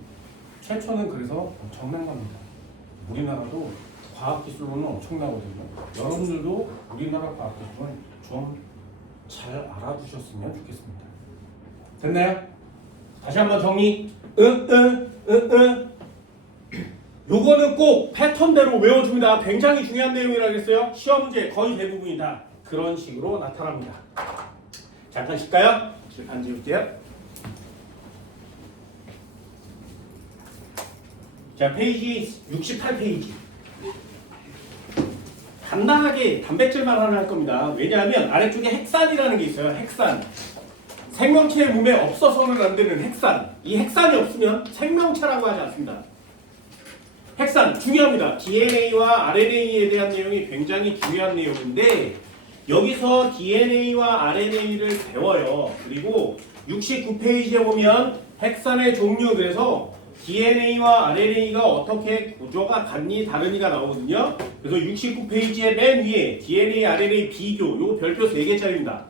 최초는 그래서 엄청난 겁니다. 우리나라도 과학기술로는 엄청나거든요. 여러분들도 우리나라 과학기술은 좀 잘 알아두셨으면 좋겠습니다. 됐나요? 다시 한번 정리. 요거는 꼭 패턴대로 외워줍니다. 굉장히 중요한 내용이라고 했어요. 시험 문제 거의 대부분이 다 그런 식으로 나타납니다. 잠깐 쉴까요? 칠판 지울게요. 자, 페이지 68페이지. 간단하게 단백질만 하나 할 겁니다. 왜냐하면 아래쪽에 핵산이라는 게 있어요. 핵산. 생명체의 몸에 없어서는 안 되는 핵산. 이 핵산이 없으면 생명체라고 하지 않습니다. 핵산 중요합니다. DNA와 RNA에 대한 내용이 굉장히 중요한 내용인데 여기서 DNA와 RNA를 배워요. 그리고 69페이지에 보면 핵산의 종류, 그래서 DNA와 RNA가 어떻게 구조가 같니 다르니가 나오거든요. 그래서 69페이지의 맨 위에 DNA, RNA 비교, 요거 별표 3개짜리입니다.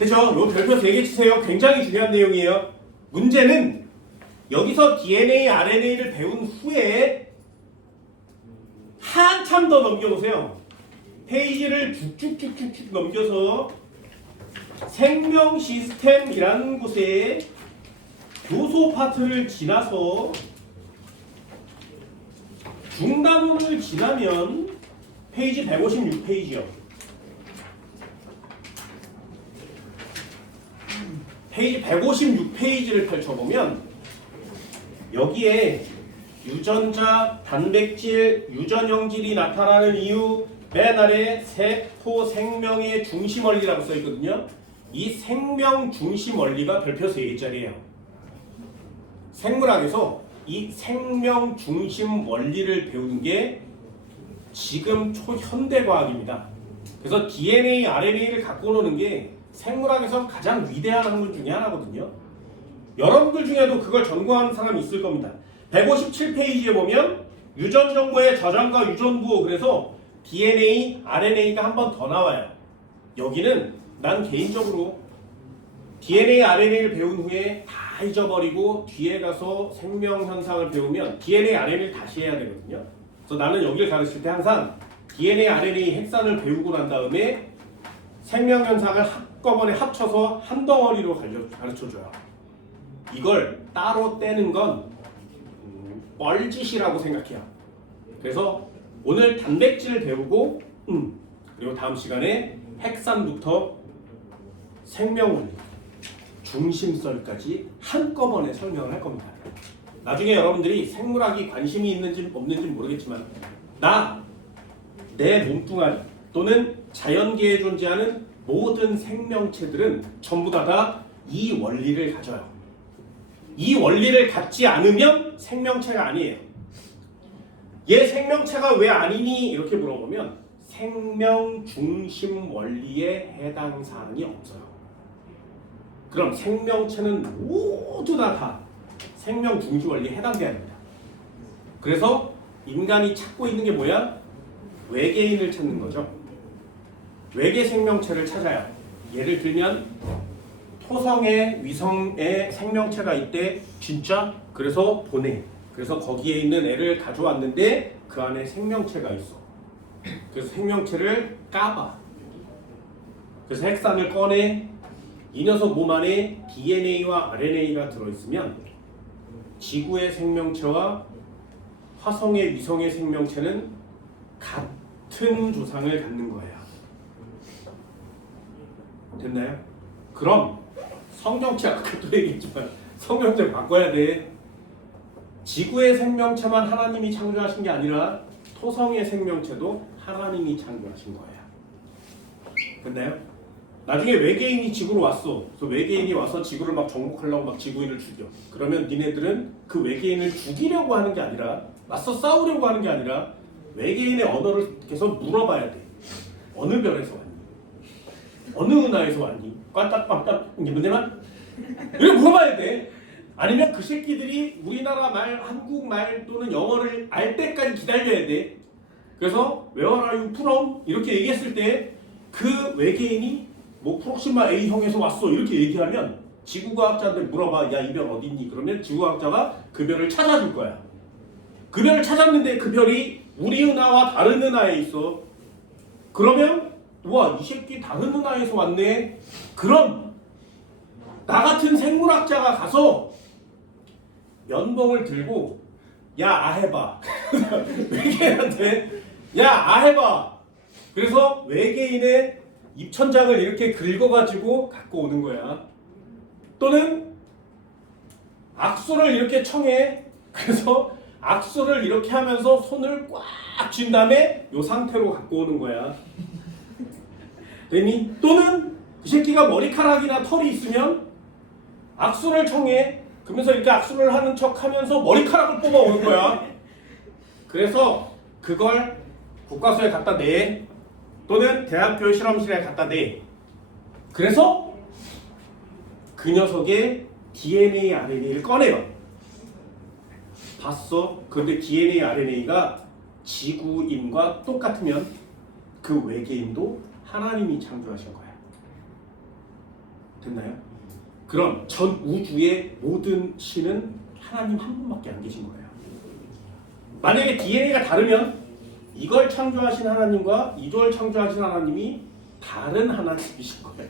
됐죠? 요 별표 3개 치세요. 굉장히 중요한 내용이에요. 문제는 여기서 DNA, RNA를 배운 후에 한참 더 넘겨보세요. 페이지를 쭉쭉쭉쭉 넘겨서 생명 시스템이라는 곳에 교소 파트를 지나서 중단원을 지나면 페이지 156페이지요. 페이지 156페이지를 펼쳐보면 여기에 유전자, 단백질, 유전형질이 나타나는 이유 맨 아래 세포 생명의 중심 원리라고 써 있거든요. 이 생명 중심 원리가 별표 3개짜리예요. 생물학에서 이 생명 중심 원리를 배우는 게 지금 초현대 과학입니다. 그래서 DNA, RNA를 갖고 노는 게 생물학에서 가장 위대한 학문 중에 하나거든요. 여러분들 중에도 그걸 전공하는 사람이 있을 겁니다. 157페이지에 보면 유전 정보의 저장과 유전부, 그래서 DNA, RNA가 한 번 더 나와요. 여기는 난 개인적으로 DNA, RNA를 배운 후에 다 잊어버리고 뒤에 가서 생명 현상을 배우면 DNA, RNA를 다시 해야 되거든요. 그래서 나는 여기를 가르칠 때 항상 DNA, RNA 핵산을 배우고 난 다음에 생명 현상을 한꺼번에 합쳐서 한 덩어리로 가르쳐줘요. 이걸 따로 떼는 건 뻘짓이라고 생각해요. 그래서 오늘 단백질 배우고 그리고 다음 시간에 핵산부터 생명원리, 중심설까지 한꺼번에 설명을 할 겁니다. 나중에 여러분들이 생물학이 관심이 있는지 없는지 모르겠지만 내 몸뚱아리 또는 자연계에 존재하는 모든 생명체들은 전부 다 이 원리를 가져요. 이 원리를 갖지 않으면 생명체가 아니에요. 얘 생명체가 왜 아니니? 이렇게 물어보면 생명 중심 원리에 해당 사항이 없어요. 그럼 생명체는 모두 다 생명 중심 원리에 해당돼야 됩니다. 그래서 인간이 찾고 있는 게 뭐야? 외계인을 찾는 거죠. 외계 생명체를 찾아요. 예를 들면 토성에 위성에 생명체가 있대. 진짜? 그래서 보내. 그래서 거기에 있는 애를 가져왔는데 그 안에 생명체가 있어. 그래서 생명체를 까봐. 그래서 핵산을 꺼내. 이 녀석 몸 안에 DNA와 RNA가 들어있으면 지구의 생명체와 화성의 위성의 생명체는 같은 조상을 갖는 거예요. 됐나요? 그럼 성경체, 아까 또 얘기했지만 성경체 바꿔야 돼. 지구의 생명체만 하나님이 창조하신 게 아니라 토성의 생명체도 하나님이 창조하신 거예요. 됐나요? 나중에 외계인이 지구로 왔어. 그래서 외계인이 와서 지구를 막 정복하려고 막 지구인을 죽여. 그러면 니네들은 그 외계인을 죽이려고 하는 게 아니라, 맞서 싸우려고 하는 게 아니라 외계인의 언어를 계속 물어봐야 돼. 어느 별에서 왔니? 어느 은하에서 왔니? 꽈딱ቋ딱 이문제만 이렇게 물어봐야 돼. 아니면 그 새끼들이 우리나라 말, 한국말 또는 영어를 알 때까지 기다려야 돼. 그래서 Where are you from? 이렇게 얘기했을 때 그 외계인이 뭐 프록시마 A형에서 왔어 이렇게 얘기하면 지구과학자한테 물어봐. 야, 이 별 어디 있니? 그러면 지구과학자가 그 별을 찾아줄 거야. 그 별을 찾았는데 그 별이 우리 은하와 다른 은하에 있어. 그러면 우와, 이 새끼 다른 은하에서 왔네. 그럼 나 같은 생물학자가 가서 면봉을 들고 야, 아해봐. 외계인한테 야, 아해봐. 그래서 외계인의 입천장을 이렇게 긁어가지고 갖고 오는 거야. 또는 악수를 이렇게 청해. 그래서 악수를 이렇게 하면서 손을 꽉 쥔 다음에 이 상태로 갖고 오는 거야. 되니? 또는 그 새끼가 머리카락이나 털이 있으면 악수를 청해. 그러면서 이렇게 악수를 하는 척 하면서 머리카락을 뽑아 오는 거야. 그래서 그걸 교과서에 갖다 내. 또는 대학교 실험실에 갖다 내. 그래서 그 녀석의 DNA, RNA를 꺼내요. 봤어? 근데 DNA, RNA가 지구인과 똑같으면 그 외계인도 하나님이 창조하신 거야. 됐나요? 그럼 전 우주의 모든 신은 하나님 한 분밖에 안 계신 거예요. 만약에 DNA가 다르면 이걸 창조하신 하나님과 이걸 창조하신 하나님이 다른 하나님이신 거예요.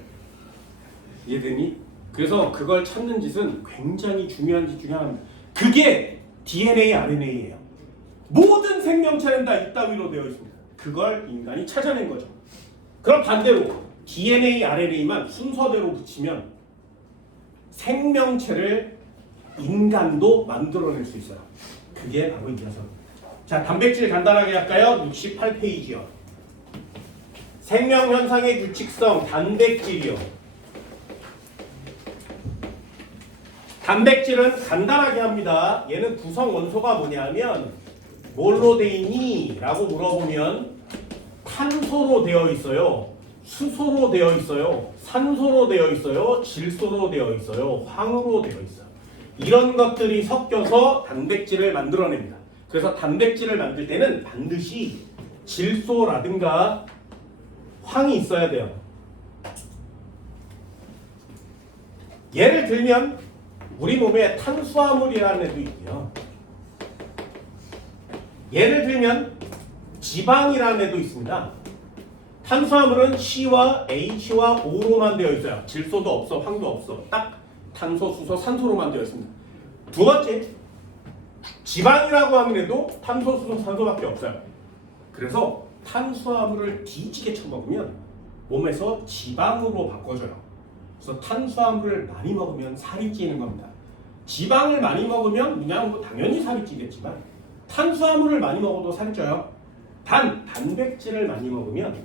이해되니? 그래서 그걸 찾는 짓은 굉장히 중요한 짓 중에 하나입니다. 그게 DNA, RNA예요. 모든 생명체는 다 이따위로 되어 있습니다. 그걸 인간이 찾아낸 거죠. 그럼 반대로 DNA, RNA만 순서대로 붙이면 생명체를 인간도 만들어낼 수 있어요. 그게 바로 이 녀석. 자, 단백질 간단하게 할까요? 68페이지요. 생명현상의 규칙성 단백질이요. 단백질은 간단하게 합니다. 얘는 구성 원소가 뭐냐면 뭘로 돼 있니? 라고 물어보면 탄소로 되어 있어요. 수소로 되어 있어요. 산소로 되어 있어요. 질소로 되어 있어요. 황으로 되어 있어요. 이런 것들이 섞여서 단백질을 만들어냅니다. 그래서 단백질을 만들 때는 반드시 질소라든가 황이 있어야 돼요. 예를 들면 우리 몸에 탄수화물이라는 애도 있고요. 예를 들면 지방이라는 애도 있습니다. 탄수화물은 C와 H와 O로만 되어 있어요. 질소도 없어, 황도 없어. 딱 탄소, 수소, 산소로만 되어 있습니다. 두 번째, 지방이라고 하는 애도 탄소, 수소, 산소밖에 없어요. 그래서 탄수화물을 뒤지게 처먹으면 몸에서 지방으로 바꿔줘요. 그래서 탄수화물을 많이 먹으면 살이 찌는 겁니다. 지방을 많이 먹으면 그냥 뭐 당연히 살이 찌겠지만 탄수화물을 많이 먹어도 살이 쪄요. 단 단백질을 많이 먹으면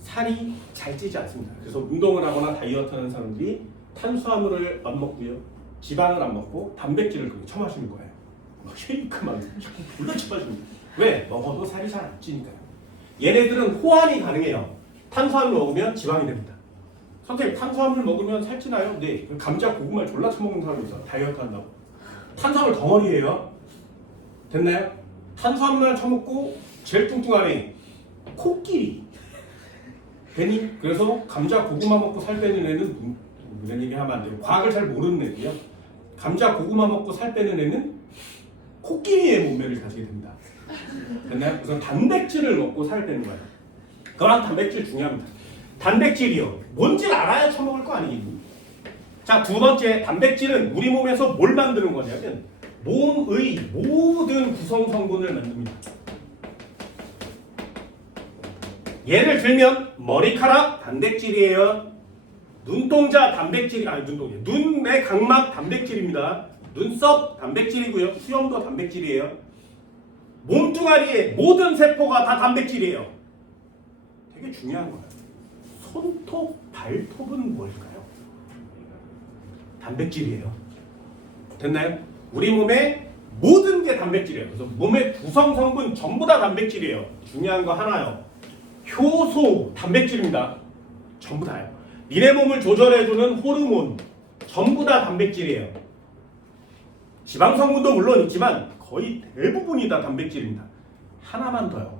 살이 잘 찌지 않습니다. 그래서 운동을 하거나 다이어트 하는 사람들이 탄수화물을 안 먹고요, 지방을 안 먹고 단백질을 그렇게 처마시는 거예요. 쉐이크만 자꾸 불러 처마십니다. 왜? 먹어도 살이 잘 안 찌니까요. 얘네들은 호환이 가능해요. 탄수화물 먹으면 지방이 됩니다. 선생님, 탄수화물 먹으면 살찌나요? 네. 감자, 고구마를 졸라 처먹는 사람이 있어. 다이어트 한다고. 탄수화물 덩어리예요. 됐나요? 탄수화물만 처먹고 제일 뚱뚱하네. 코끼리. 괜히 그래서 감자, 고구마 먹고 살 빼는 애는 이런 얘기 하면 안 돼요. 과학을 잘 모르는 애고요. 감자, 고구마 먹고 살 빼는 애는 코끼리의 몸매를 가지게 됩니다. 됐나요? 우선 단백질을 먹고 살 빼는 거예요. 그럼 단백질 중요합니다. 단백질이요. 뭔지를 알아야 처먹을 거 아니겠니? 자, 두 번째, 단백질은 우리 몸에서 뭘 만드는 거냐면 몸의 모든 구성 성분을 만듭니다. 예를 들면 머리카락 단백질이에요. 눈동자 단백질이 눈의 각막 단백질입니다. 눈썹 단백질이고요. 수염도 단백질이에요. 몸뚱아리의 모든 세포가 다 단백질이에요. 되게 중요한 거예요. 손톱, 발톱은 뭘까요? 단백질이에요. 됐나요? 우리 몸의 모든 게 단백질이에요. 그래서 몸의 구성 성분 전부 다 단백질이에요. 중요한 거 하나요. 효소 단백질입니다. 전부 다요. 니네 몸을 조절해주는 호르몬 전부 다 단백질이에요. 지방 성분도 물론 있지만 거의 대부분이 다 단백질입니다. 하나만 더요.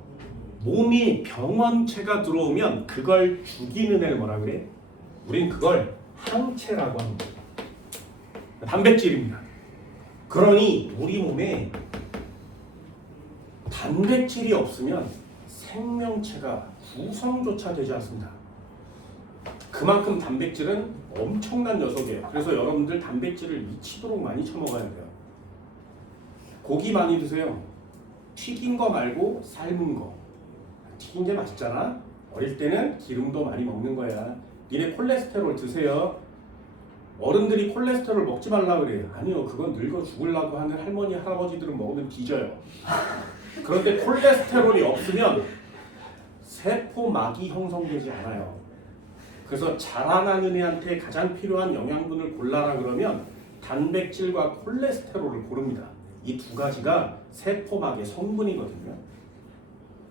몸이 병원체가 들어오면 그걸 죽이는 애를 뭐라 그래? 우린 그걸 항체라고 합니다. 단백질입니다. 그러니 우리 몸에 단백질이 없으면 생명체가 구성조차 되지 않습니다. 그만큼 단백질은 엄청난 녀석이에요. 그래서 여러분들 단백질을 미치도록 많이 처먹어야 돼요. 고기 많이 드세요. 튀긴 거 말고 삶은 거. 튀긴 게 맛있잖아. 어릴 때는 기름도 많이 먹는 거야. 니네 콜레스테롤 드세요. 어른들이 콜레스테롤 먹지 말라 그래요. 아니요, 그건 늙어 죽으려고 하는 할머니 할아버지들은 먹으면 뒤져요. 그런데 콜레스테롤이 없으면 세포막이 형성되지 않아요. 그래서 자라나는 애한테 가장 필요한 영양분을 골라라 그러면 단백질과 콜레스테롤을 고릅니다. 이 두 가지가 세포막의 성분이거든요.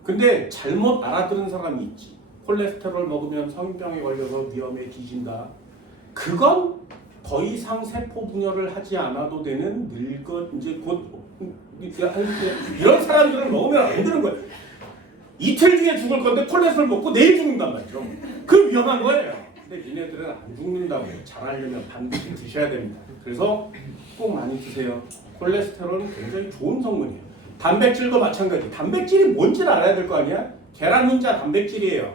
근데 잘못 알아들은 사람이 있지. 콜레스테롤 먹으면 성인병에 걸려서 위험에 뒤진다. 그건 더 이상 세포 분열을 하지 않아도 되는 이제 곧 이런 사람들을 먹으면 안 되는 거예요. 이틀 뒤에 죽을 건데 콜레스테롤 먹고 내일 죽는단 말이죠. 그 위험한 거예요. 근데 니네들은 안 죽는다고. 잘하려면 반드시 드셔야 됩니다. 그래서 꼭 많이 드세요. 콜레스테롤은 굉장히 좋은 성분이에요. 단백질도 마찬가지. 단백질이 뭔지를 알아야 될 거 아니야? 계란 훈자 단백질이에요.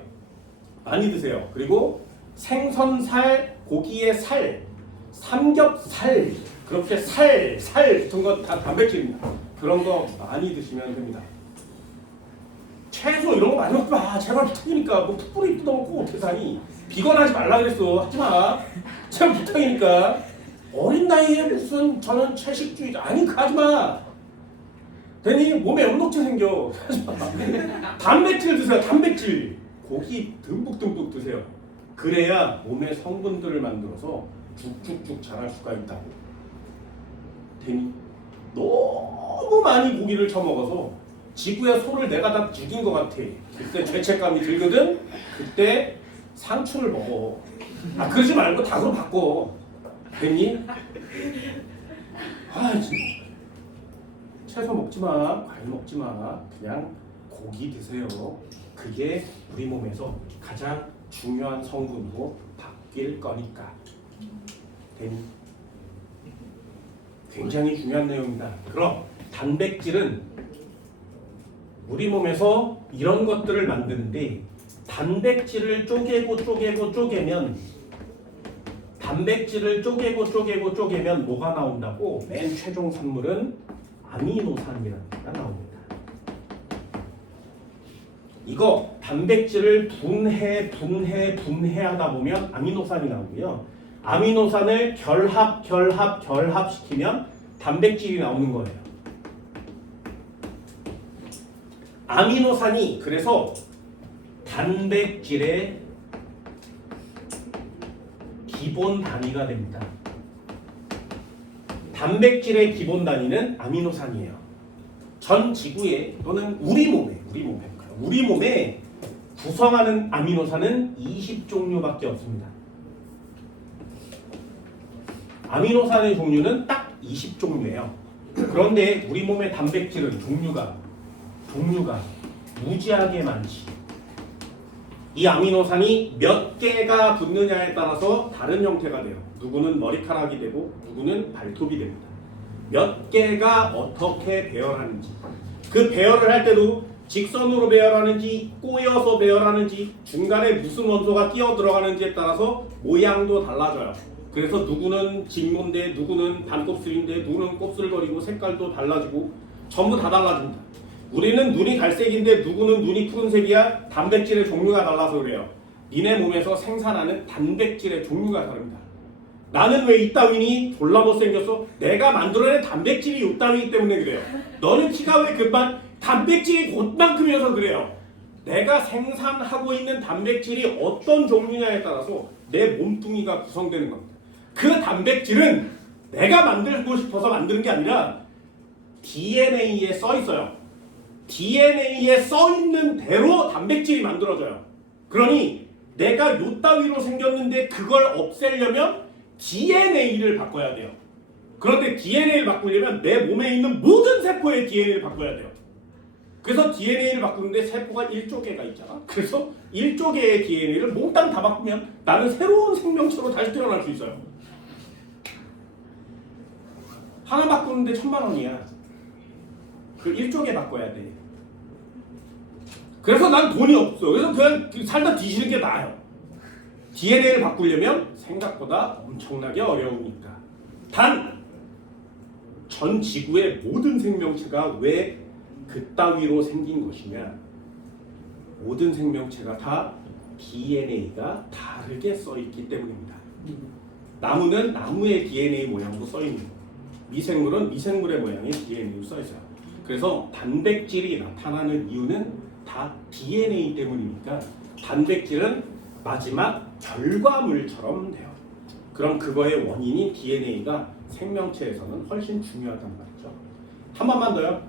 많이 드세요. 그리고 생선살, 고기의 살, 삼겹살, 그렇게 살 같은 건 다 단백질입니다. 그런 거 많이 드시면 됩니다. 채소 이런 거 많이 먹지 마. 제발 부탁이니까. 뭐 풋불이 뜯어먹고 어떻게 사니? 비건하지 말라 그랬어. 하지 마. 제발 부탁이니까. 어린 나이에 무슨 저는 채식주의자. 아니 그거 하지 마. 괜히 몸에 염록체 생겨. 하지 마. 단백질 드세요. 단백질. 고기 듬뿍듬뿍 드세요. 그래야 몸의 성분들을 만들어서 쭉쭉쭉 자랄 수가 있다고. 괜히 너무 많이 고기를 처먹어서 지구의 소를 내가 다 죽인 것 같아. 그때 죄책감이 들거든. 그때 상추를 먹어. 아 그러지 말고 닭으로 바꿔. 됐니? 아 진짜. 채소 먹지 마. 과일 먹지 마. 그냥 고기 드세요. 그게 우리 몸에서 가장 중요한 성분으로 바뀔 거니까. 됐니? 굉장히 중요한 내용입니다. 그럼 단백질은 우리 몸에서 이런 것들을 만드는데 단백질을 쪼개면 뭐가 나온다고? 맨 최종 산물은 아미노산이라는 게 나옵니다. 이거 단백질을 분해하다 보면 아미노산이 나오고요. 아미노산을 결합시키면 단백질이 나오는 거예요. 아미노산이 그래서 단백질의 기본 단위가 됩니다. 단백질의 기본 단위는 아미노산이에요. 전 지구에 또는 우리 몸에 구성하는 아미노산은 20종류밖에 없습니다. 아미노산의 종류는 딱 20종류예요. 그런데 우리 몸의 단백질은 종류가 무지하게 많지. 이 아미노산이 몇 개가 붙느냐에 따라서 다른 형태가 돼요. 누구는 머리카락이 되고 누구는 발톱이 됩니다. 몇 개가 어떻게 배열하는지, 그 배열을 할 때도 직선으로 배열하는지 꼬여서 배열하는지 중간에 무슨 원소가 끼어 들어가는지에 따라서 모양도 달라져요. 그래서 누구는 직모인데 누구는 반곱슬인데 누구는 곱슬거리고 색깔도 달라지고 전부 다 달라집니다. 우리는 눈이 갈색인데 누구는 눈이 푸른색이야. 단백질의 종류가 달라서 그래요. 니네 몸에서 생산하는 단백질의 종류가 다릅니다. 나는 왜 이따위니? 졸라 못생겼어? 내가 만들어낸 단백질이 이따위기 때문에 그래요. 너는 키가 왜 금방? 단백질이 곧만큼이어서 그래요. 내가 생산하고 있는 단백질이 어떤 종류냐에 따라서 내 몸뚱이가 구성되는 겁니다. 그 단백질은 내가 만들고 싶어서 만드는 게 아니라 DNA에 써 있어요. DNA에 써 있는 대로 단백질이 만들어져요. 그러니 내가 요 따위로 생겼는데 그걸 없애려면 DNA를 바꿔야 돼요. 그런데 DNA를 바꾸려면 내 몸에 있는 모든 세포의 DNA를 바꿔야 돼요. 그래서 DNA를 바꾸는데 세포가 1조 개가 있잖아. 그래서 1조 개의 DNA를 몽땅 다 바꾸면 나는 새로운 생명체로 다시 태어날 수 있어요. 하나 바꾸는데 1000만 원이야. 그 1조 개 바꿔야 돼. 그래서 난 돈이 없어. 그래서 그냥 살다 뒤지는 게 나아요. DNA를 바꾸려면 생각보다 엄청나게 어려우니까. 단 전 지구의 모든 생명체가 왜 그따위로 생긴 것이냐? 모든 생명체가 다 DNA가 다르게 써있기 때문입니다. 나무는 나무의 DNA 모양으로 써있는, 미생물은 미생물의 모양의 DNA로 써있어요. 그래서 단백질이 나타나는 이유는 다 DNA 때문이니까 단백질은 마지막 결과물처럼 돼요. 그럼 그거의 원인이 DNA가 생명체에서는 훨씬 중요하단 말이죠. 한 번만 더요.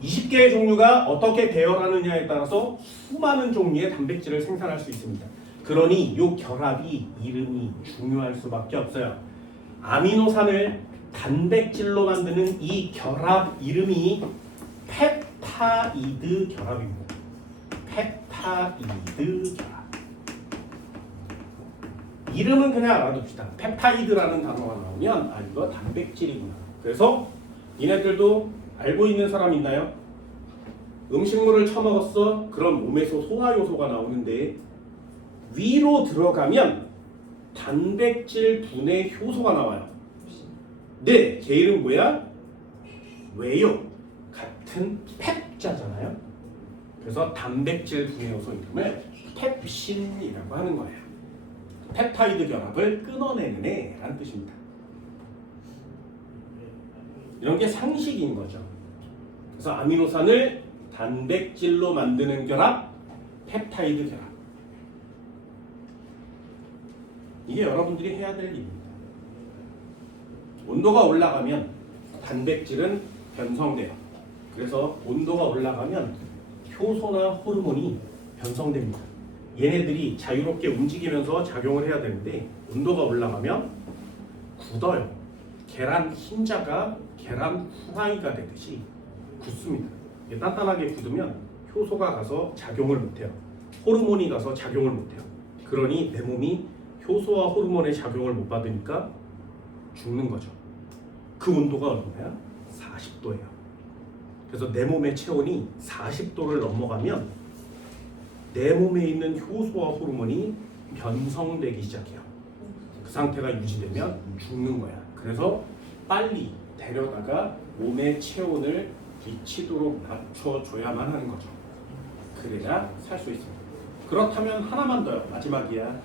20개의 종류가 어떻게 배열하느냐에 따라서 수많은 종류의 단백질을 생산할 수 있습니다. 그러니 이 결합이 이름이 중요할 수밖에 없어요. 아미노산을 단백질로 만드는 이 결합 이름이 펩타이드 결합입니다. 펩타이드 결합. 이름은 그냥 알아둡시다. 펩타이드라는 단어가 나오면 아 이거 단백질이구나. 그래서 니네들도 알고 있는 사람 있나요? 음식물을 처먹었어. 그럼 몸에서 소화 요소가 나오는데 위로 들어가면 단백질 분해 효소가 나와요. 네, 걔 이름 뭐야? 왜요? 같은 펩자잖아요. 그래서 단백질 분해 요소 이름을 펩신이라고 하는 거예요. 펩타이드 결합을 끊어내는 애라는 뜻입니다. 이런 게 상식인 거죠. 그래서 아미노산을 단백질로 만드는 결합, 펩타이드 결합. 이게 여러분들이 해야 될 일입니다. 온도가 올라가면 단백질은 변성돼요. 그래서 온도가 올라가면 효소나 호르몬이 변성됩니다. 얘네들이 자유롭게 움직이면서 작용을 해야 되는데 온도가 올라가면 굳어요. 계란 흰자가 계란 후라이가 되듯이 굳습니다. 단단하게 굳으면 효소가 가서 작용을 못해요. 호르몬이 가서 작용을 못해요. 그러니 내 몸이 효소와 호르몬의 작용을 못 받으니까 죽는 거죠. 그 온도가 얼마야? 40도예요. 그래서 내 몸의 체온이 40도를 넘어가면 내 몸에 있는 효소와 호르몬이 변성되기 시작해요. 그 상태가 유지되면 죽는 거야. 그래서 빨리 데려다가 몸의 체온을 미치도록 낮춰줘야만 하는 거죠. 그래야 살 수 있습니다. 그렇다면 하나만 더요. 마지막이야.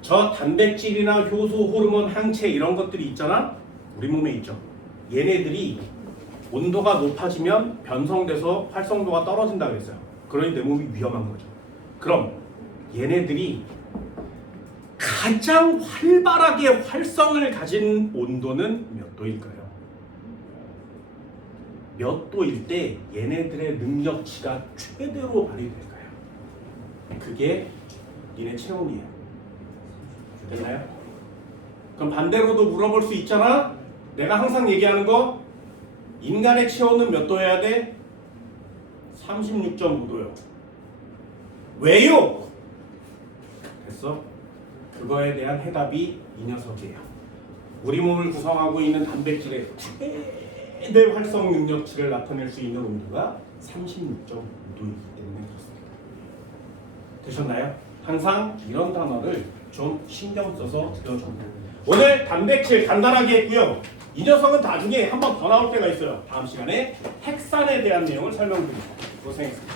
저 단백질이나 효소, 호르몬, 항체 이런 것들이 있잖아. 우리 몸에 있죠. 얘네들이 온도가 높아지면 변성돼서 활성도가 떨어진다고 했어요. 그러니 내 몸이 위험한 거죠. 그럼 얘네들이 가장 활발하게 활성을 가진 온도는 몇 도일까요? 몇 도일 때 얘네들의 능력치가 최대로 발휘될까요? 그게 니네 체온이에요. 됐나요? 그럼 반대로도 물어볼 수 있잖아. 내가 항상 얘기하는 거, 인간의 체온은 몇 도여야 돼? 36.5도요. 왜요? 됐어? 그거에 대한 해답이 이 녀석이에요. 우리 몸을 구성하고 있는 단백질의 최대 활성 능력치를 나타낼 수 있는 온도가 36.5도이기 때문에 그렇습니다. 되셨나요? 항상 이런 단어를 좀 신경 써서 들어줍니다. 오늘 단백질 간단하게 했고요. 이 녀석은 나중에 한 번 더 나올 때가 있어요. 다음 시간에 핵산에 대한 내용을 설명드립니다. 고생했습니다.